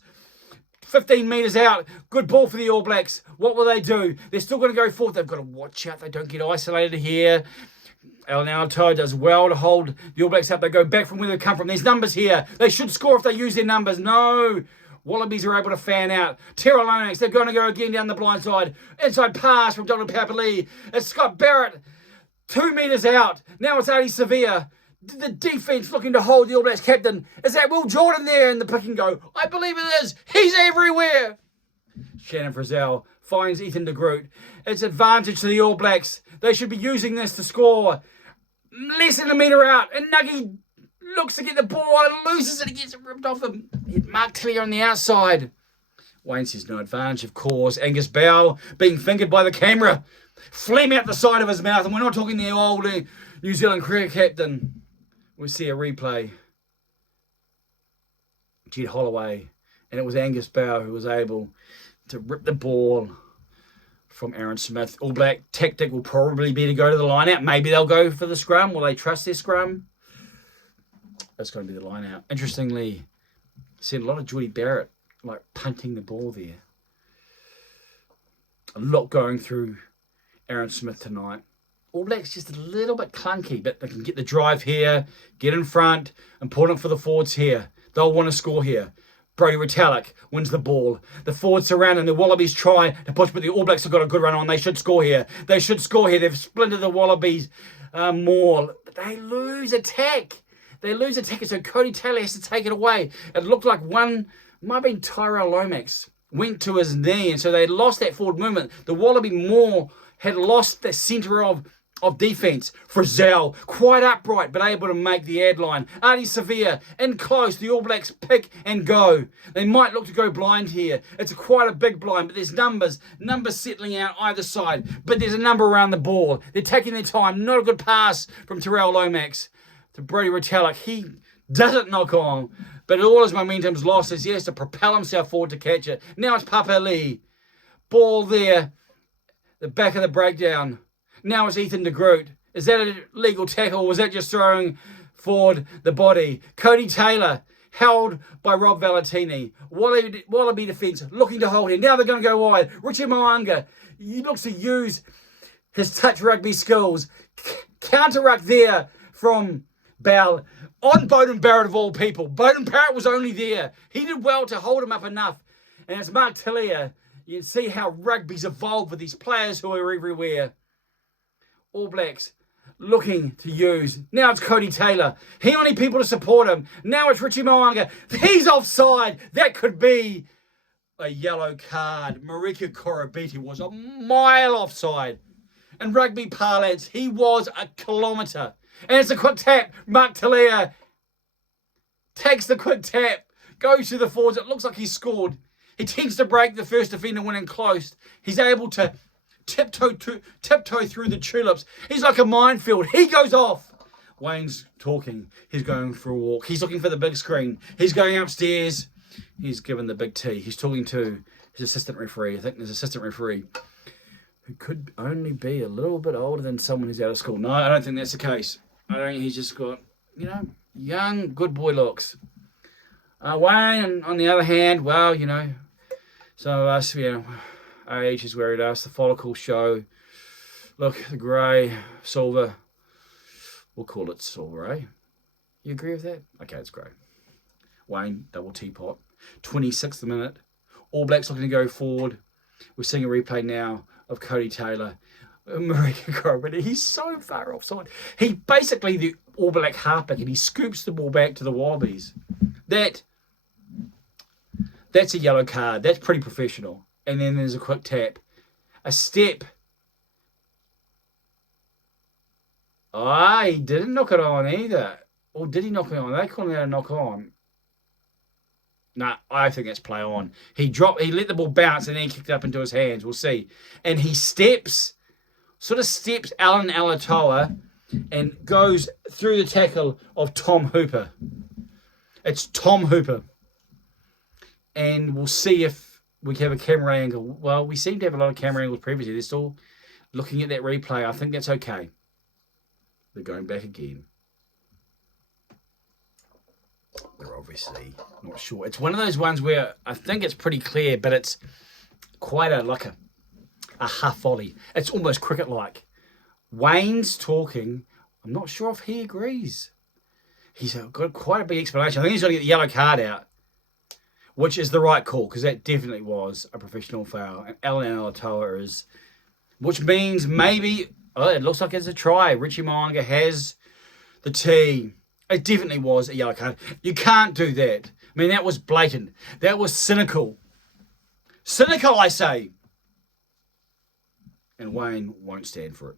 15 metres out. Good ball for the All Blacks. What will they do? They're still going to go forward. They've got to watch out. They don't get isolated here. Alan Alatoa does well to hold the All Blacks up. They go back from where they come from. There's numbers here. They should score if they use their numbers. No. Wallabies are able to fan out. Tyrell Lomax, they're going to go again down the blind side. Inside pass from Donald Papali. It's Scott Barrett. 2 metres out. Now it's Ali Severe. The defence looking to hold the All Blacks captain. Is that Will Jordan there in the pick and go? I believe it is. He's everywhere. Shannon Frizzell finds Ethan de Groot. It's advantage to the All Blacks. They should be using this to score. Less than a metre out. And Nuggy looks to get the ball and loses it. He gets it ripped off him. Mark Clear on the outside. Wayne says no advantage, of course. Angus Bell being fingered by the camera. Phlegm out the side of his mouth. And we're not talking the old New Zealand cricket captain. We see a replay. Jed Holloway. And it was Angus Bell who was able to rip the ball from Aaron Smith. All Black tactic will probably be to go to the line out. Maybe they'll go for the scrum. Will they trust their scrum? That's going to be the line out. Interestingly, seen a lot of Geordie Barrett like punting the ball there. A lot going through Aaron Smith tonight. All Blacks just a little bit clunky, but they can get the drive here, get in front. Important for the forwards here. They'll want to score here. Brodie Retallick wins the ball. The forwards surround and the Wallabies try to push, but the All Blacks have got a good run on. They should score here. They should score here. They've splintered the Wallabies more. But they lose attack. They lose attack, so Cody Taylor has to take it away. It looked like one, might have been Tyrell Lomax, went to his knee, and so they lost that forward movement. The Wallaby more had lost the centre of defence. Frizzell, quite upright, but able to make the ad line. Artie Sevilla, in close. The All Blacks pick and go. They might look to go blind here. It's quite a big blind, but there's numbers settling out either side. But there's a number around the ball. They're taking their time. Not a good pass from Tyrell Lomax to Brodie Retallick. He doesn't knock on, but all his momentum's lost as he has to propel himself forward to catch it. Now it's Papa Lee. Ball there. The back of the breakdown. Now it's Ethan de Groot. Is that a legal tackle or was that just throwing forward the body? Cody Taylor held by Rob Valentini. Wallaby defence looking to hold him. Now they're going to go wide. Richie Mo'unga, he looks to use his touch rugby skills. Counter ruck there from Bell on Beauden Barrett of all people. Beauden Barrett was only there. He did well to hold him up enough. And it's Mark Talia. You can see how rugby's evolved with these players who are everywhere. All Blacks looking to use. Now it's Cody Taylor. He only people to support him. Now it's Richie Mo'unga. He's offside. That could be a yellow card. Marika Korobiti was a mile offside. In rugby parlance, he was a kilometre. And it's a quick tap. Mark Talia takes the quick tap. Goes to the forwards. It looks like he scored. He tends to break the first defender when enclosed. He's able to tiptoe through the tulips. He's like a minefield. He goes off. Wayne's talking. He's going for a walk. He's looking for the big screen. He's going upstairs. He's given the big T. He's talking to his assistant referee. I think there's an assistant referee who could only be a little bit older than someone who's out of school. No, I don't think that's the case. I think he's just got, young, good boy looks. Wayne, on the other hand, well, some of us, our age is where it is. The follicles show. Look, the grey, silver. We'll call it silver, eh? You agree with that? Okay, it's grey. Wayne, double teapot. 26th minute. All Blacks looking to go forward. We're seeing a replay now of Cody Taylor. Marika Korobiti, he's so far offside. He basically, the All Black halfback, and he scoops the ball back to the Wallabies. That's a yellow card. That's pretty professional. And then there's a quick tap. A step. He didn't knock it on either. Or did he knock it on? They call it a knock on. Nah, I think that's play on. He let the ball bounce and then he kicked it up into his hands. We'll see. And he steps Alan Alatoa and goes through the tackle of Tom Hooper. It's Tom Hooper. And we'll see if we can have a camera angle. Well, we seem to have a lot of camera angles previously. They're still looking at that replay. I think that's okay. They're going back again. They're obviously not sure. It's one of those ones where I think it's pretty clear, but it's quite a half volley. It's almost cricket-like. Wayne's talking. I'm not sure if he agrees. He's got quite a big explanation. I think he's got to get the yellow card out, which is the right call, because that definitely was a professional foul. And Alan Alatoa is, which means maybe, it looks like it's a try. Richie Mo'unga has the tee. It definitely was a yellow card. You can't do that. I mean, that was blatant. That was cynical. Cynical, I say. And Wayne won't stand for it.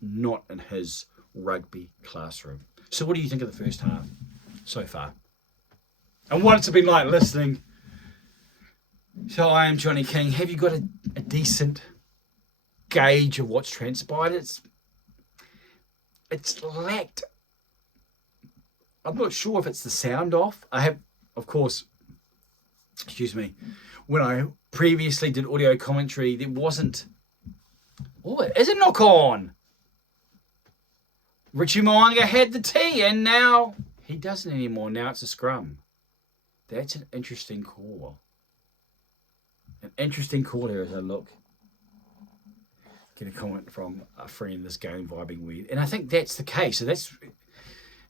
Not in his rugby classroom. So what do you think of the first half so far? And what's it been like listening to I Am Johnny King? Have you got a decent gauge of what's transpired? It's lacked. I'm not sure if it's the sound off. I have, of course, when I previously did audio commentary, there wasn't. Oh, it is a knock on. Richie Mo'unga had the tee, and now he doesn't anymore. Now it's a scrum. That's an interesting call. An interesting call here as I look. Get a comment from a friend, this game vibing weird. And I think that's the case. So that's,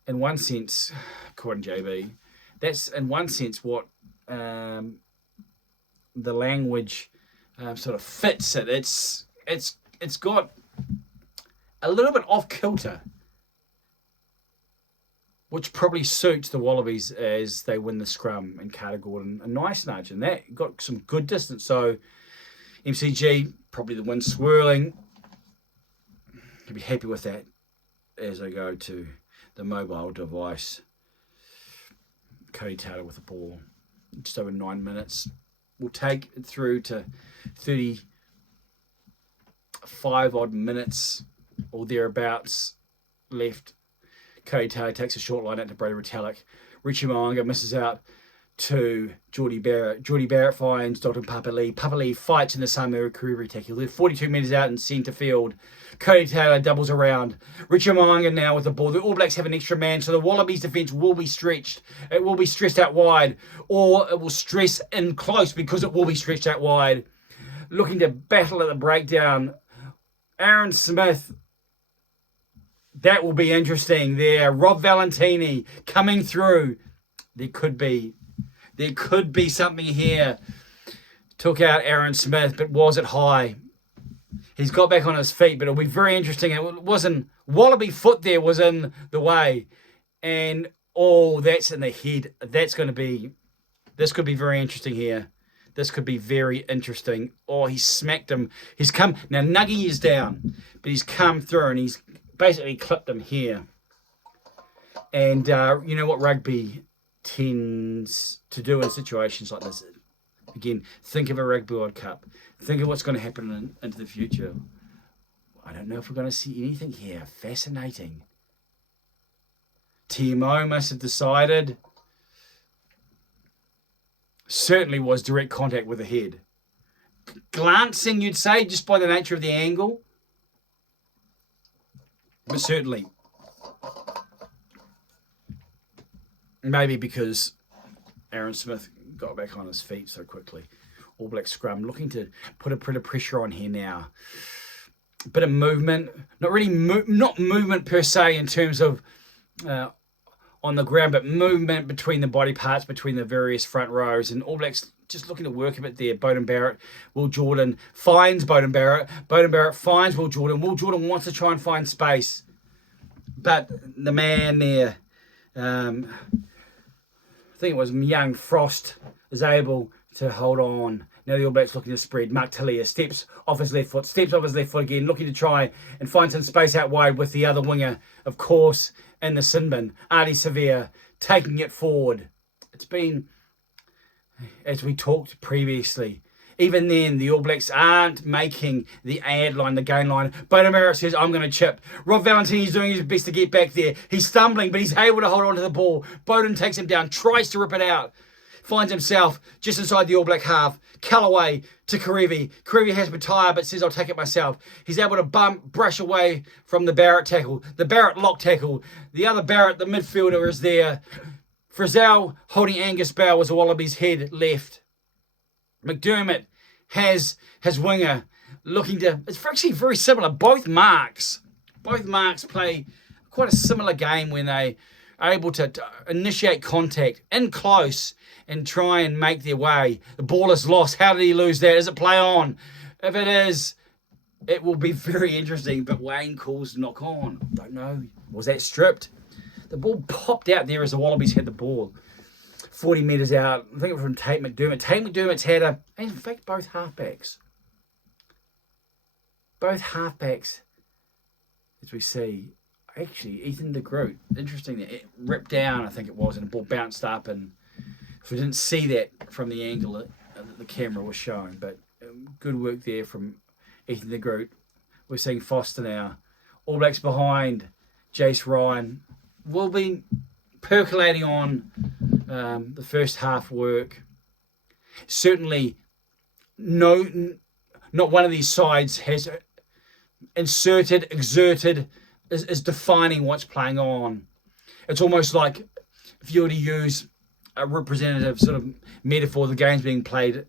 in one sense, according to JB, that's in one sense what the language sort of fits it. It's got a little bit off kilter, which probably suits the Wallabies as they win the scrum and Carter Gordon a nice nudge. And that got some good distance. So MCG, probably the wind swirling. I'll be happy with that as I go to the mobile device. Cody Taylor with the ball. Just over 9 minutes. We'll take it through to 35 odd minutes or thereabouts left. Cody Taylor takes a short line out to Brady Retallick. Richie Mo'unga misses out to Geordie Barrett. Geordie Barrett finds Dalton Papali'i. Papali'i fights in the Samu Kuribi tackle. They're 42 metres out in centre field. Cody Taylor doubles around. Richie Mo'unga now with the ball. The All Blacks have an extra man, so the Wallabies defence will be stretched. It will be stressed out wide, or it will stress in close because it will be stretched out wide. Looking to battle at the breakdown. Aaron Smith. That will be interesting there. Rob Valentini coming through. There could be something here. Took out Aaron Smith, but was it high? He's got back on his feet, but it'll be very interesting. It wasn't Wallaby foot there was in the way. And that's in the head. This could be very interesting here. This could be very interesting. Oh, he smacked him. He's come. Now, Nuggie is down, but he's come through and he's basically clipped him here. And you know what rugby tends to do in situations like this? Again, think of a Rugby World Cup. Think of what's going to happen into the future. I don't know if we're going to see anything here. Fascinating. TMO must have decided. Certainly was direct contact with the head. Glancing, you'd say, just by the nature of the angle. But certainly, maybe because Aaron Smith got back on his feet so quickly. All Black scrum looking to put a bit of pressure on here now. A bit of movement, not really not movement per se in terms of on the ground, but movement between the body parts, between the various front rows. And All Blacks just looking to work a bit there. Beauden Barrett, Will Jordan finds Beauden Barrett. Beauden Barrett finds Will Jordan. Will Jordan wants to try and find space. But the man there, I think it was young Frost, is able to hold on. Now the All Blacks looking to spread. Mark Talia steps off his left foot again, looking to try and find some space out wide with the other winger, of course, in the sin bin. Artie Severe taking it forward. It's been, as we talked previously, even then the All Blacks aren't making the ad line, the gain line. Beauden Barrett says, I'm going to chip. Rob Valentini's doing his best to get back there. He's stumbling, but he's able to hold on to the ball. Beauden takes him down, tries to rip it out. Finds himself just inside the All Black half. Callaway to Karevi. Karevi has Mataya, but says, I'll take it myself. He's able to brush away from the Barrett tackle. The Barrett lock tackle. The other Barrett, the midfielder, is there. Frizzell holding Angus Bell as the Wallabies head left. McDermott has his winger looking to... It's actually very similar. Both marks play quite a similar game when they are able to initiate contact in close and try and make their way. The ball is lost. How did he lose that? Does it play on? If it is, it will be very interesting. But Wayne calls knock on. Don't know. Was that stripped? The ball popped out there as the Wallabies had the ball. 40 metres out. I think it was from Tate McDermott. Tate McDermott's had in fact, both halfbacks. both halfbacks, as we see, actually, Ethan de Groot, interesting, it ripped down, I think it was, and the ball bounced up, and if we didn't see that from the angle that the camera was showing, but good work there from Ethan de Groot. We're seeing Foster now. All Blacks behind. Jace Ryan will be percolating on the first half work. Certainly, not one of these sides has exerted, is defining what's playing on. It's almost like if you were to use a representative sort of metaphor, the game's being played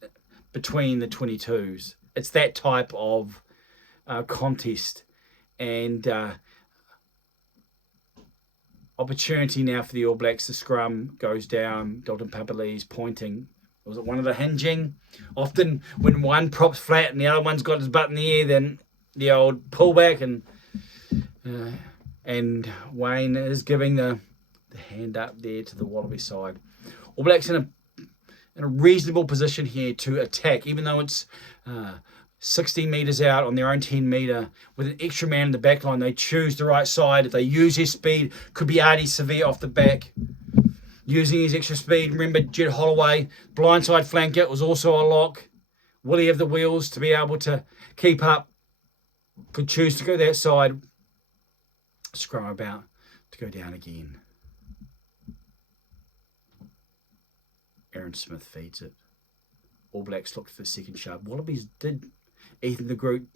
between the 22s. It's that type of contest. And opportunity now for the All Blacks. The scrum goes down. Dalton Papali's pointing. Was it one of the hinging? Often when one prop's flat and the other one's got his butt in the air, then the old pullback, and Wayne is giving the hand up there to the Wallaby side. All Blacks in a reasonable position here to attack, even though it's 60 metres out on their own 10 metre with an extra man in the back line. They choose the right side. If they use his speed, could be Artie Severe off the back. Using his extra speed. Remember, Jed Holloway, blindside flanker, was also a lock. Will he have the wheels to be able to keep up? Could choose to go that side. Scrum about to go down again. Aaron Smith feeds it. All Blacks looked for the second shove. Wallabies did. Ethan de Groot.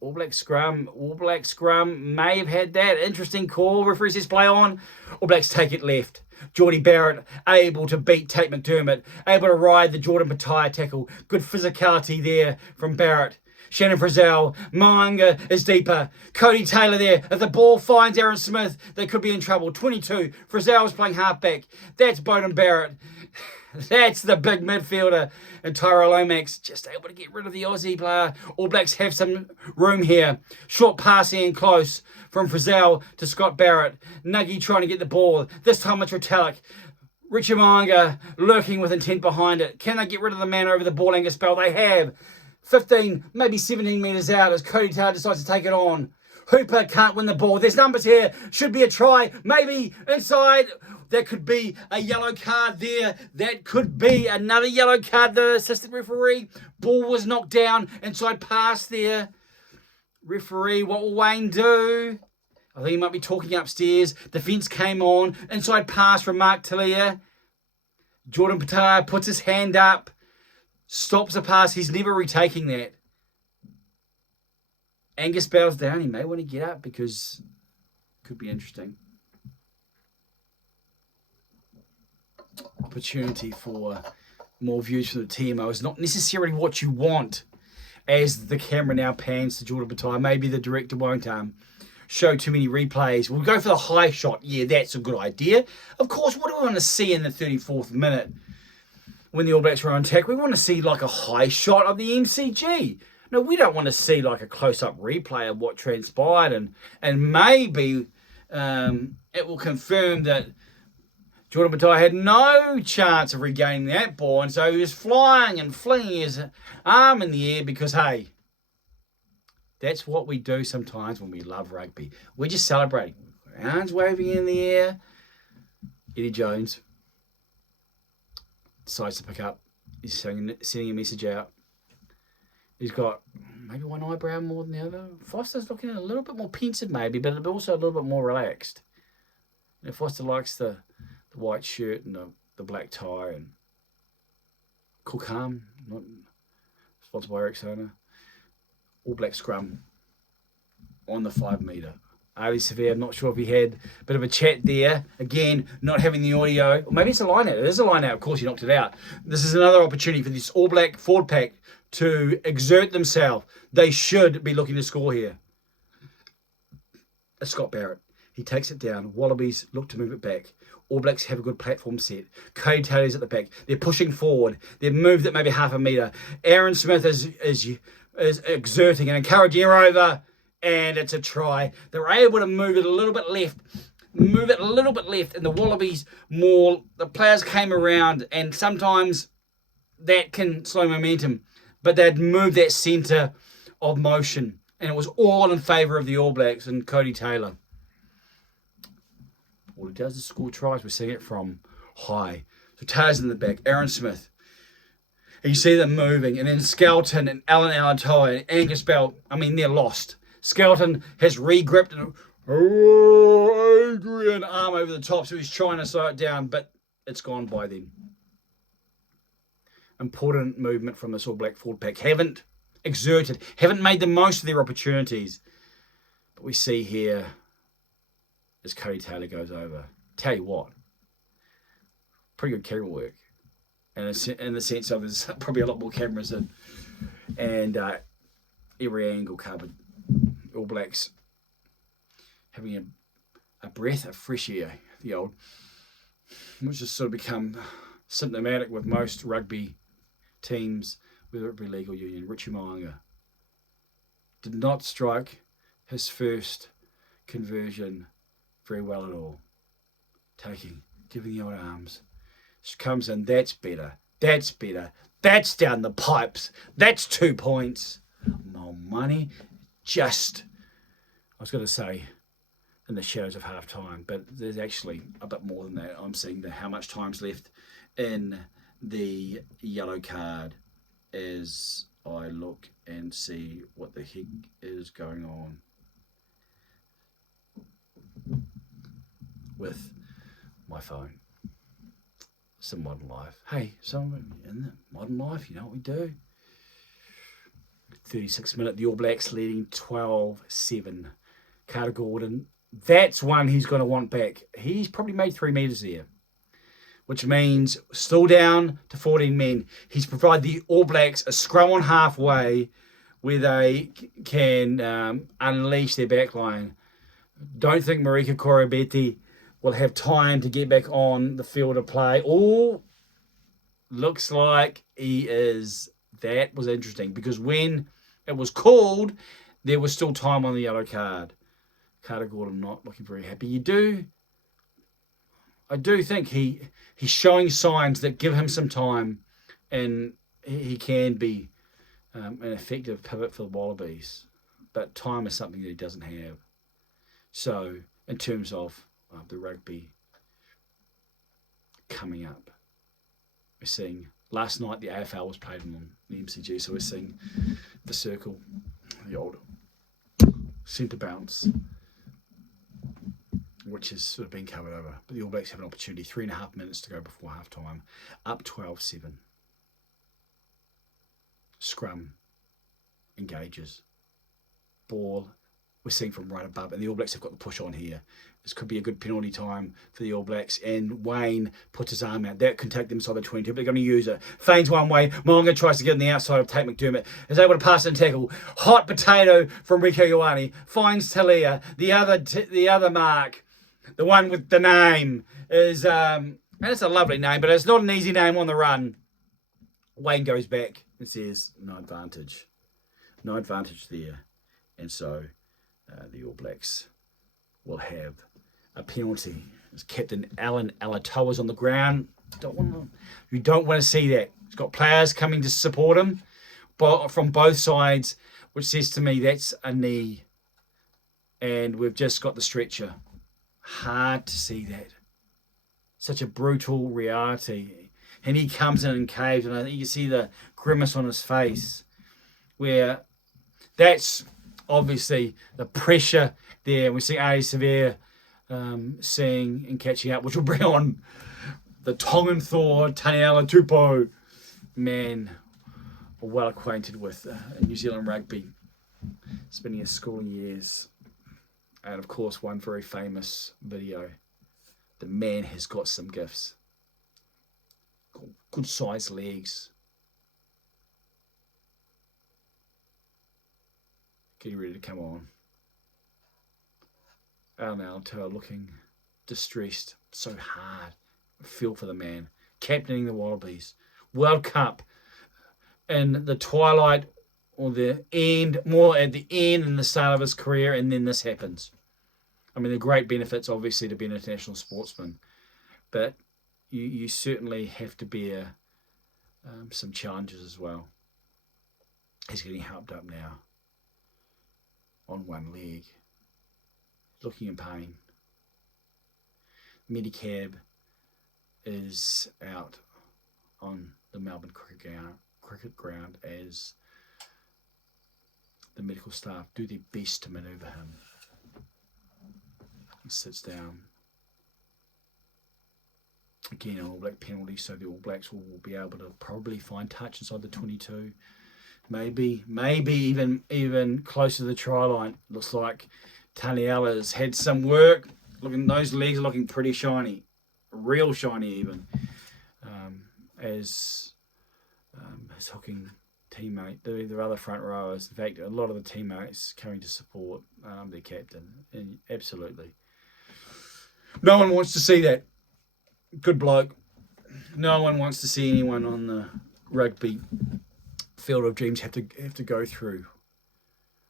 All Black scrum may have had that. Interesting call. Referee says play on. All Blacks take it left. Geordie Barrett able to beat Tate McDermott. Able to ride the Jordan Petaia tackle. Good physicality there from Barrett. Shannon Frizzell. Moanga is deeper. Cody Taylor there. If the ball finds Aaron Smith, they could be in trouble. 22. Frizzell's playing halfback. That's Beauden Barrett. That's the big midfielder. And Tyrell Lomax just able to get rid of the Aussie player. All Blacks have some room here. Short passing in close from Frizzell to Scott Barrett. Nuggie trying to get the ball. This time it's Retallick. Richard Moanga lurking with intent behind it. Can they get rid of the man over the ball anchor spell? They have. 15, maybe 17 metres out as Cody Taylor decides to take it on. Hooper can't win the ball. There's numbers here. Should be a try. Maybe inside. There could be a yellow card there. That could be another yellow card. The assistant referee. Ball was knocked down. Inside pass there. Referee, what will Wayne do? I think he might be talking upstairs. Defence came on. Inside pass from Mark Talia. Jordan Petaia puts his hand up. Stops a pass. He's never retaking that. Angus bows down. He may want to get up because it could be interesting. Opportunity for more views from the TMO is not necessarily what you want as the camera now pans to Jordan Petaia. Maybe the director won't show too many replays. We'll go for the high shot. Yeah, that's a good idea. Of course, what do we want to see in the 34th minute when the All Blacks are on attack? We want to see like a high shot of the MCG. No, we don't want to see like a close-up replay of what transpired, and maybe it will confirm that Jordan Petaia had no chance of regaining that ball, and so he was flying and flinging his arm in the air because, hey, that's what we do sometimes when we love rugby. We're just celebrating. Arms waving in the air. Eddie Jones decides to pick up. He's sending a message out. He's got maybe one eyebrow more than the other. Foster's looking a little bit more pensive maybe, but also a little bit more relaxed. You know, Foster likes the white shirt and the black tie and cool calm, not sponsored by Rexona. All Black scrum on the 5 metre. Artie Severe, I'm not sure if he had a bit of a chat there. Again, not having the audio. Or maybe it's a line out. It is a line out. Of course, he knocked it out. This is another opportunity for this All Black forward pack to exert themselves. They should be looking to score here. Scott Barrett. He takes it down. Wallabies look to move it back. All Blacks have a good platform set. Cody Taylor's at the back. They're pushing forward. They've moved it maybe half a metre. Aaron Smith is exerting and encouraging her over. And it's a try. They're able to move it a little bit left. And the Wallabies more. The players came around, and sometimes that can slow momentum. But they'd move that centre of motion, and it was all in favour of the All Blacks and Cody Taylor. All he does is score tries. We're seeing it from high. So Taylor's in the back, Aaron Smith. And you see them moving, and then Skelton and Alan Alatoa and Angus Bell, they're lost. Skelton has re-gripped and Adrian arm over the top, so he's trying to slow it down, but it's gone by then. Important movement from this All Black forward pack. Haven't exerted, haven't made the most of their opportunities. But we see here as Cody Taylor goes over. Tell you what, pretty good camera work. And in the sense of there's probably a lot more cameras in. And every angle covered. All Blacks having a breath of fresh air, the old, which has sort of become symptomatic with most rugby teams, whether it be league or union. Richie Mo'unga did not strike his first conversion very well at all. Giving the old arms. She comes in, that's better, that's down the pipes, that's 2 points. More money, I was going to say in the shadows of half time, but there's actually a bit more than that. I'm seeing how much time's left in the yellow card as I look and see what the heck is going on with my phone. Some modern life. Hey, someone in the modern life, you know what we do? 36 minute, the All Blacks leading 12-7. Carter Gordon, that's one he's going to want back. He's probably made 3 metres there, which means still down to 14 men. He's provided the All Blacks a scrum on halfway where they can unleash their backline. Don't think Marika Korobeti will have time to get back on the field of play. Oh, looks like he is. That was interesting because when it was called, there was still time on the yellow card. Carter Gordon not looking very happy. I do think he's showing signs that give him some time, and he can be an effective pivot for the Wallabies. But time is something that he doesn't have. So in terms of the rugby coming up, we're seeing last night the AFL was played on the MCG, so we're seeing the circle, the old centre bounce, which has sort of been covered over. But the All Blacks have an opportunity, 3.5 minutes to go before half time, up 12-7. Scrum engages. Ball, we're seeing from right above, and the All Blacks have got the push on here. This could be a good penalty time for the All Blacks, and Wayne puts his arm out. That can take them inside the 20, but they're going to use it. Feigns one way. Mo'unga tries to get on the outside of Tate McDermott. Is able to pass and tackle. Hot potato from Rico Ioane. Finds Talia. The other mark, the one with the name, is, and it's a lovely name, but it's not an easy name on the run. Wayne goes back and says, no advantage. No advantage there. And so the All Blacks will have a penalty. As Captain Alan Alatoa's on the ground. You don't want to see that. He's got players coming to support him from both sides, which says to me that's a knee. And we've just got the stretcher. Hard to see that. Such a brutal reality. And he comes in and caves, and I think you see the grimace on his face, where that's obviously the pressure there. We see Ali Severe seeing and catching up, which will bring on the Tongan Thor, Taniela Tupou. Man, well acquainted with New Zealand rugby, spending his schooling years. And of course, one very famous video. The man has got some gifts. Good sized legs. Getting ready to come on. Alan Alatoa looking distressed. So hard. I feel for the man. Captaining the Wallabies. World Cup. In the twilight or the end, more at the end and the start of his career, and then this happens. I mean, the great benefits, obviously, to be an international sportsman. But you certainly have to bear some challenges as well. He's getting helped up now. on one leg, looking in pain. Medicab is out on the Melbourne cricket ground as the medical staff do their best to manoeuvre him. He sits down. Again, an All Black penalty, so the All Blacks will be able to probably find touch inside the 22. Maybe even closer to the try line. Looks like Taniela's had some work. Those legs are looking pretty shiny, real shiny even. As his hooking teammate, the other front rowers, in fact, a lot of the teammates coming to support their captain. And absolutely, no one wants to see that. Good bloke. No one wants to see anyone on the rugby field of dreams have to go through.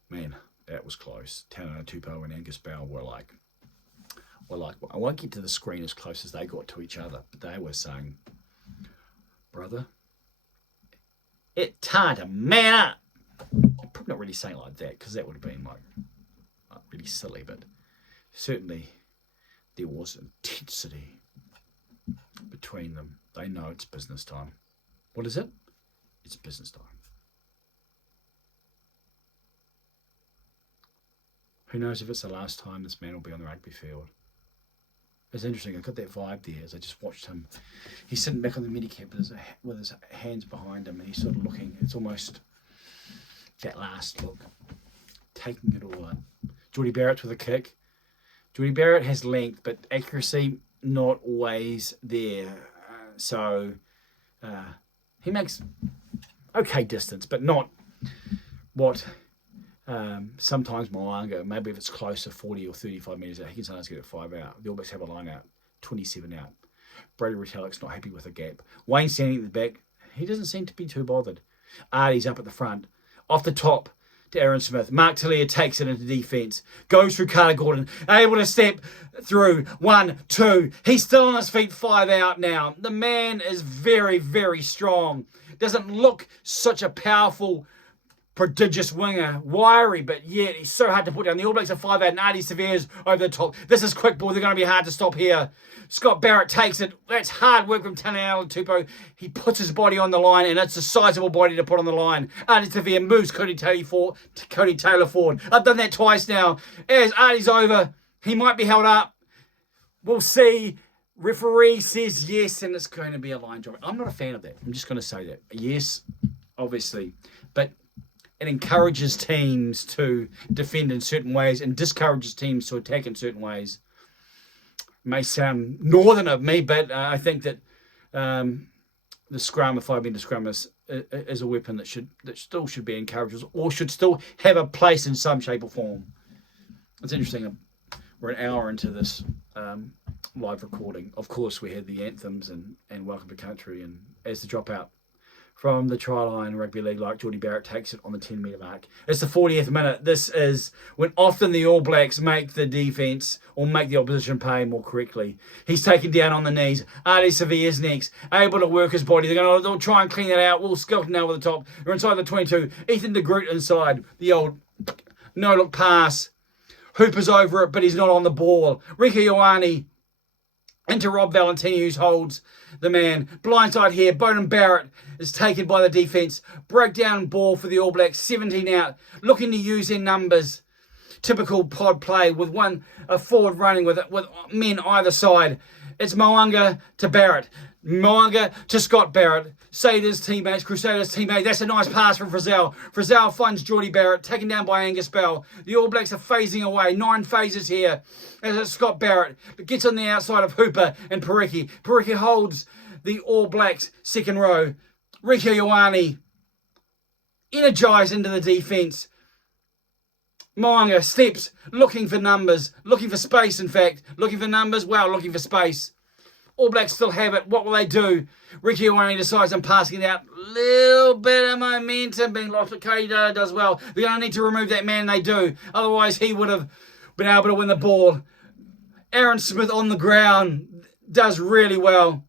Man, that was close. Tana Tupou and Angus Bell were like, I won't get to the screen as close as they got to each other, but they were saying, brother, it's time to man up. I'm probably not really saying it like that, because that would have been like really silly, but certainly there was intensity between them. They know it's business time. What is it? It's business time. Who knows if it's the last time this man will be on the rugby field. It's interesting. I got that vibe there as I just watched him. He's sitting back on the medicab with his hands behind him, and he's sort of looking. It's almost that last look, taking it all in. Jordie Barrett's with a kick. Jordie Barrett has length, but accuracy not always there. So he makes okay distance, but not what sometimes unga, maybe if it's closer, 40 or 35 metres out, he can sometimes get it 5 out. The All Blacks have a line out, 27 out. Brady Retallick's not happy with the gap. Wayne standing at the back, he doesn't seem to be too bothered. Artie's up at the front. Off the top to Aaron Smith. Mark Talia takes it into defence. Goes through Carter Gordon. Able to step through. 1, 2. He's still on his feet. 5 out now. The man is very, very strong. Doesn't look such a powerful, prodigious winger. Wiry, but yet he's so hard to put down. The All Blacks are 5 out and Artie Severe's over the top. This is quick ball. They're going to be hard to stop here. Scott Barrett takes it. That's hard work from Taniela Tupou. He puts his body on the line, and it's a sizable body to put on the line. Artie Severe moves Cody Taylor forward. I've done that twice now. As Artie's over, he might be held up. We'll see. Referee says yes, and it's going to be a line drive. I'm not a fan of that. I'm just going to say that. Yes, obviously. But it encourages teams to defend in certain ways and discourages teams to attack in certain ways. May sound northern of me, but I think that the scrum, if I've been to scrum, is a weapon that still should be encouraged or should still have a place in some shape or form. It's interesting. We're an hour into this live recording. Of course, we had the anthems and Welcome to Country, and as the dropout from the try line rugby league, like Jordie Barrett takes it on the 10-metre mark. It's the 40th minute. This is when often the All Blacks make the defence or make the opposition pay more correctly. He's taken down on the knees. Artie Severe's next, able to work his body. They'll try and clean that out. Will Skelton over the top. They're inside the 22. Ethan de Groot inside. The old no-look pass. Hooper's over it, but he's not on the ball. Rieko Ioane into Rob Valentini, who holds the man. Blindside here. Beauden Barrett is taken by the defence. Breakdown ball for the All Blacks. 17 out. Looking to use their numbers. Typical pod play with a forward running with men either side. It's Mo'unga to Barrett. Mo'unga to Scott Barrett. Crusaders teammate. That's a nice pass from Frizzell. Frizzell finds Jordie Barrett, taken down by Angus Bell. The All Blacks are phasing away. 9 phases here. As it's Scott Barrett gets on the outside of Hooper and Pariki. Pariki holds the All Blacks second row. Rieko Ioane energised into the defence. Mo'unga steps, looking for numbers, looking for space, in fact. Looking for numbers, looking for space. All Blacks still have it. What will they do? Rieko Ioane decides on passing it out. Little bit of momentum being lost, but Cody Taylor does well. They're going to need to remove that man, and they do. Otherwise, he would have been able to win the ball. Aaron Smith on the ground does really well.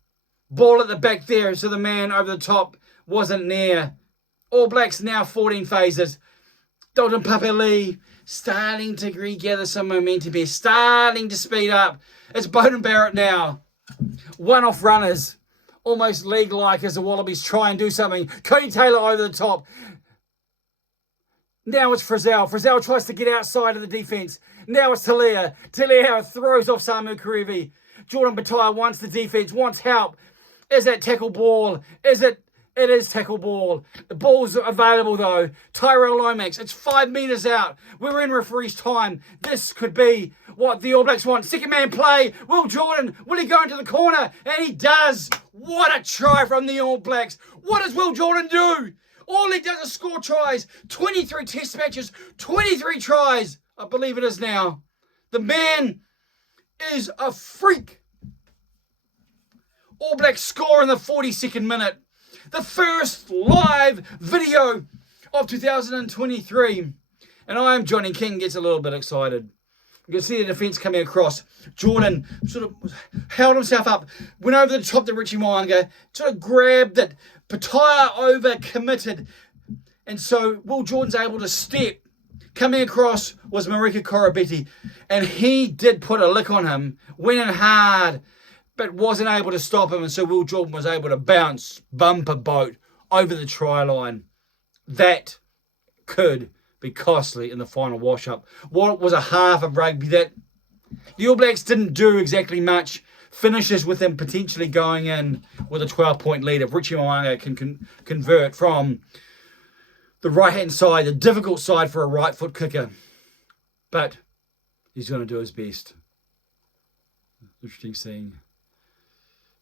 Ball at the back there, so the man over the top wasn't near. All Blacks now 14 phases. Dalton Papali'i starting to regather some momentum here, starting to speed up. It's Beauden Barrett now. One-off runners, almost league-like as the Wallabies try and do something. Cody Taylor over the top. Now it's Frizzell. Frizzell tries to get outside of the defence. Now it's Talia. Talia throws off Samu Karevi. Jordan Bataille wants the defence, wants help. Is that tackle ball? Is it? It is tackle ball. The ball's available though. Tyrell Lomax. It's 5 metres out. We're in referee's time. This could be what the All Blacks want. Second man play. Will Jordan. Will he go into the corner? And he does. What a try from the All Blacks. What does Will Jordan do? All he does is score tries. 23 test matches. 23 tries. I believe it is now. The man is a freak. All Blacks score in the 42nd minute. The first live video of 2023. And I am Johnny King gets a little bit excited. You can see the defence coming across. Jordan sort of held himself up, went over the top to Richie Mo'unga, sort of grabbed it. Pataia over committed. And so Will Jordan's able to step. Coming across was Marika Korobeti. And he did put a lick on him, went in hard, but wasn't able to stop him, and so Will Jordan was able to bounce, bumper boat over the try line. That could be costly in the final wash-up. What was a half of rugby that the All Blacks didn't do exactly much. Finishes with them potentially going in with a 12-point lead if Richie Mo'unga can convert from the right-hand side, the difficult side for a right-foot kicker. But he's going to do his best. Interesting seeing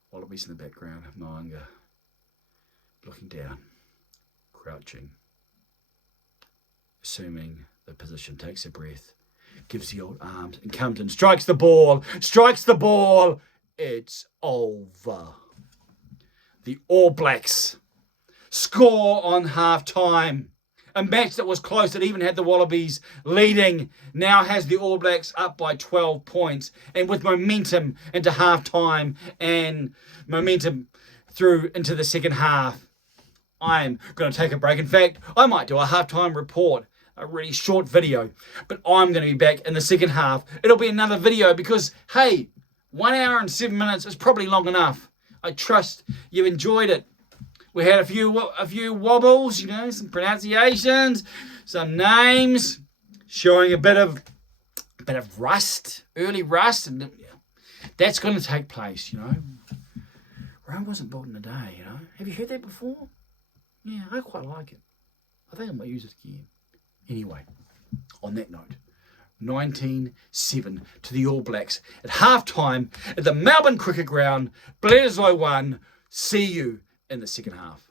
Wallabies in the background, Mo'unga looking down, crouching, assuming the position, takes a breath, gives the old arms, and comes in, strikes the ball, it's over. The All Blacks score on half-time. A match that was close, that even had the Wallabies leading, now has the All Blacks up by 12 points. And with momentum into half-time and momentum through into the second half, I'm going to take a break. In fact, I might do a half-time report, a really short video. But I'm going to be back in the second half. It'll be another video because, hey, 1 hour and 7 minutes is probably long enough. I trust you enjoyed it. We had a few wobbles, you know, some pronunciations, some names, showing a bit of rust, early rust, and that's going to take place, you know. Rome wasn't built in a day, you know. Have you heard that before? Yeah, I quite like it. I think I might use it again. Anyway, on that note, 19-7 to the All Blacks at halftime at the Melbourne Cricket Ground. Bledisloe 1. See you in the second half.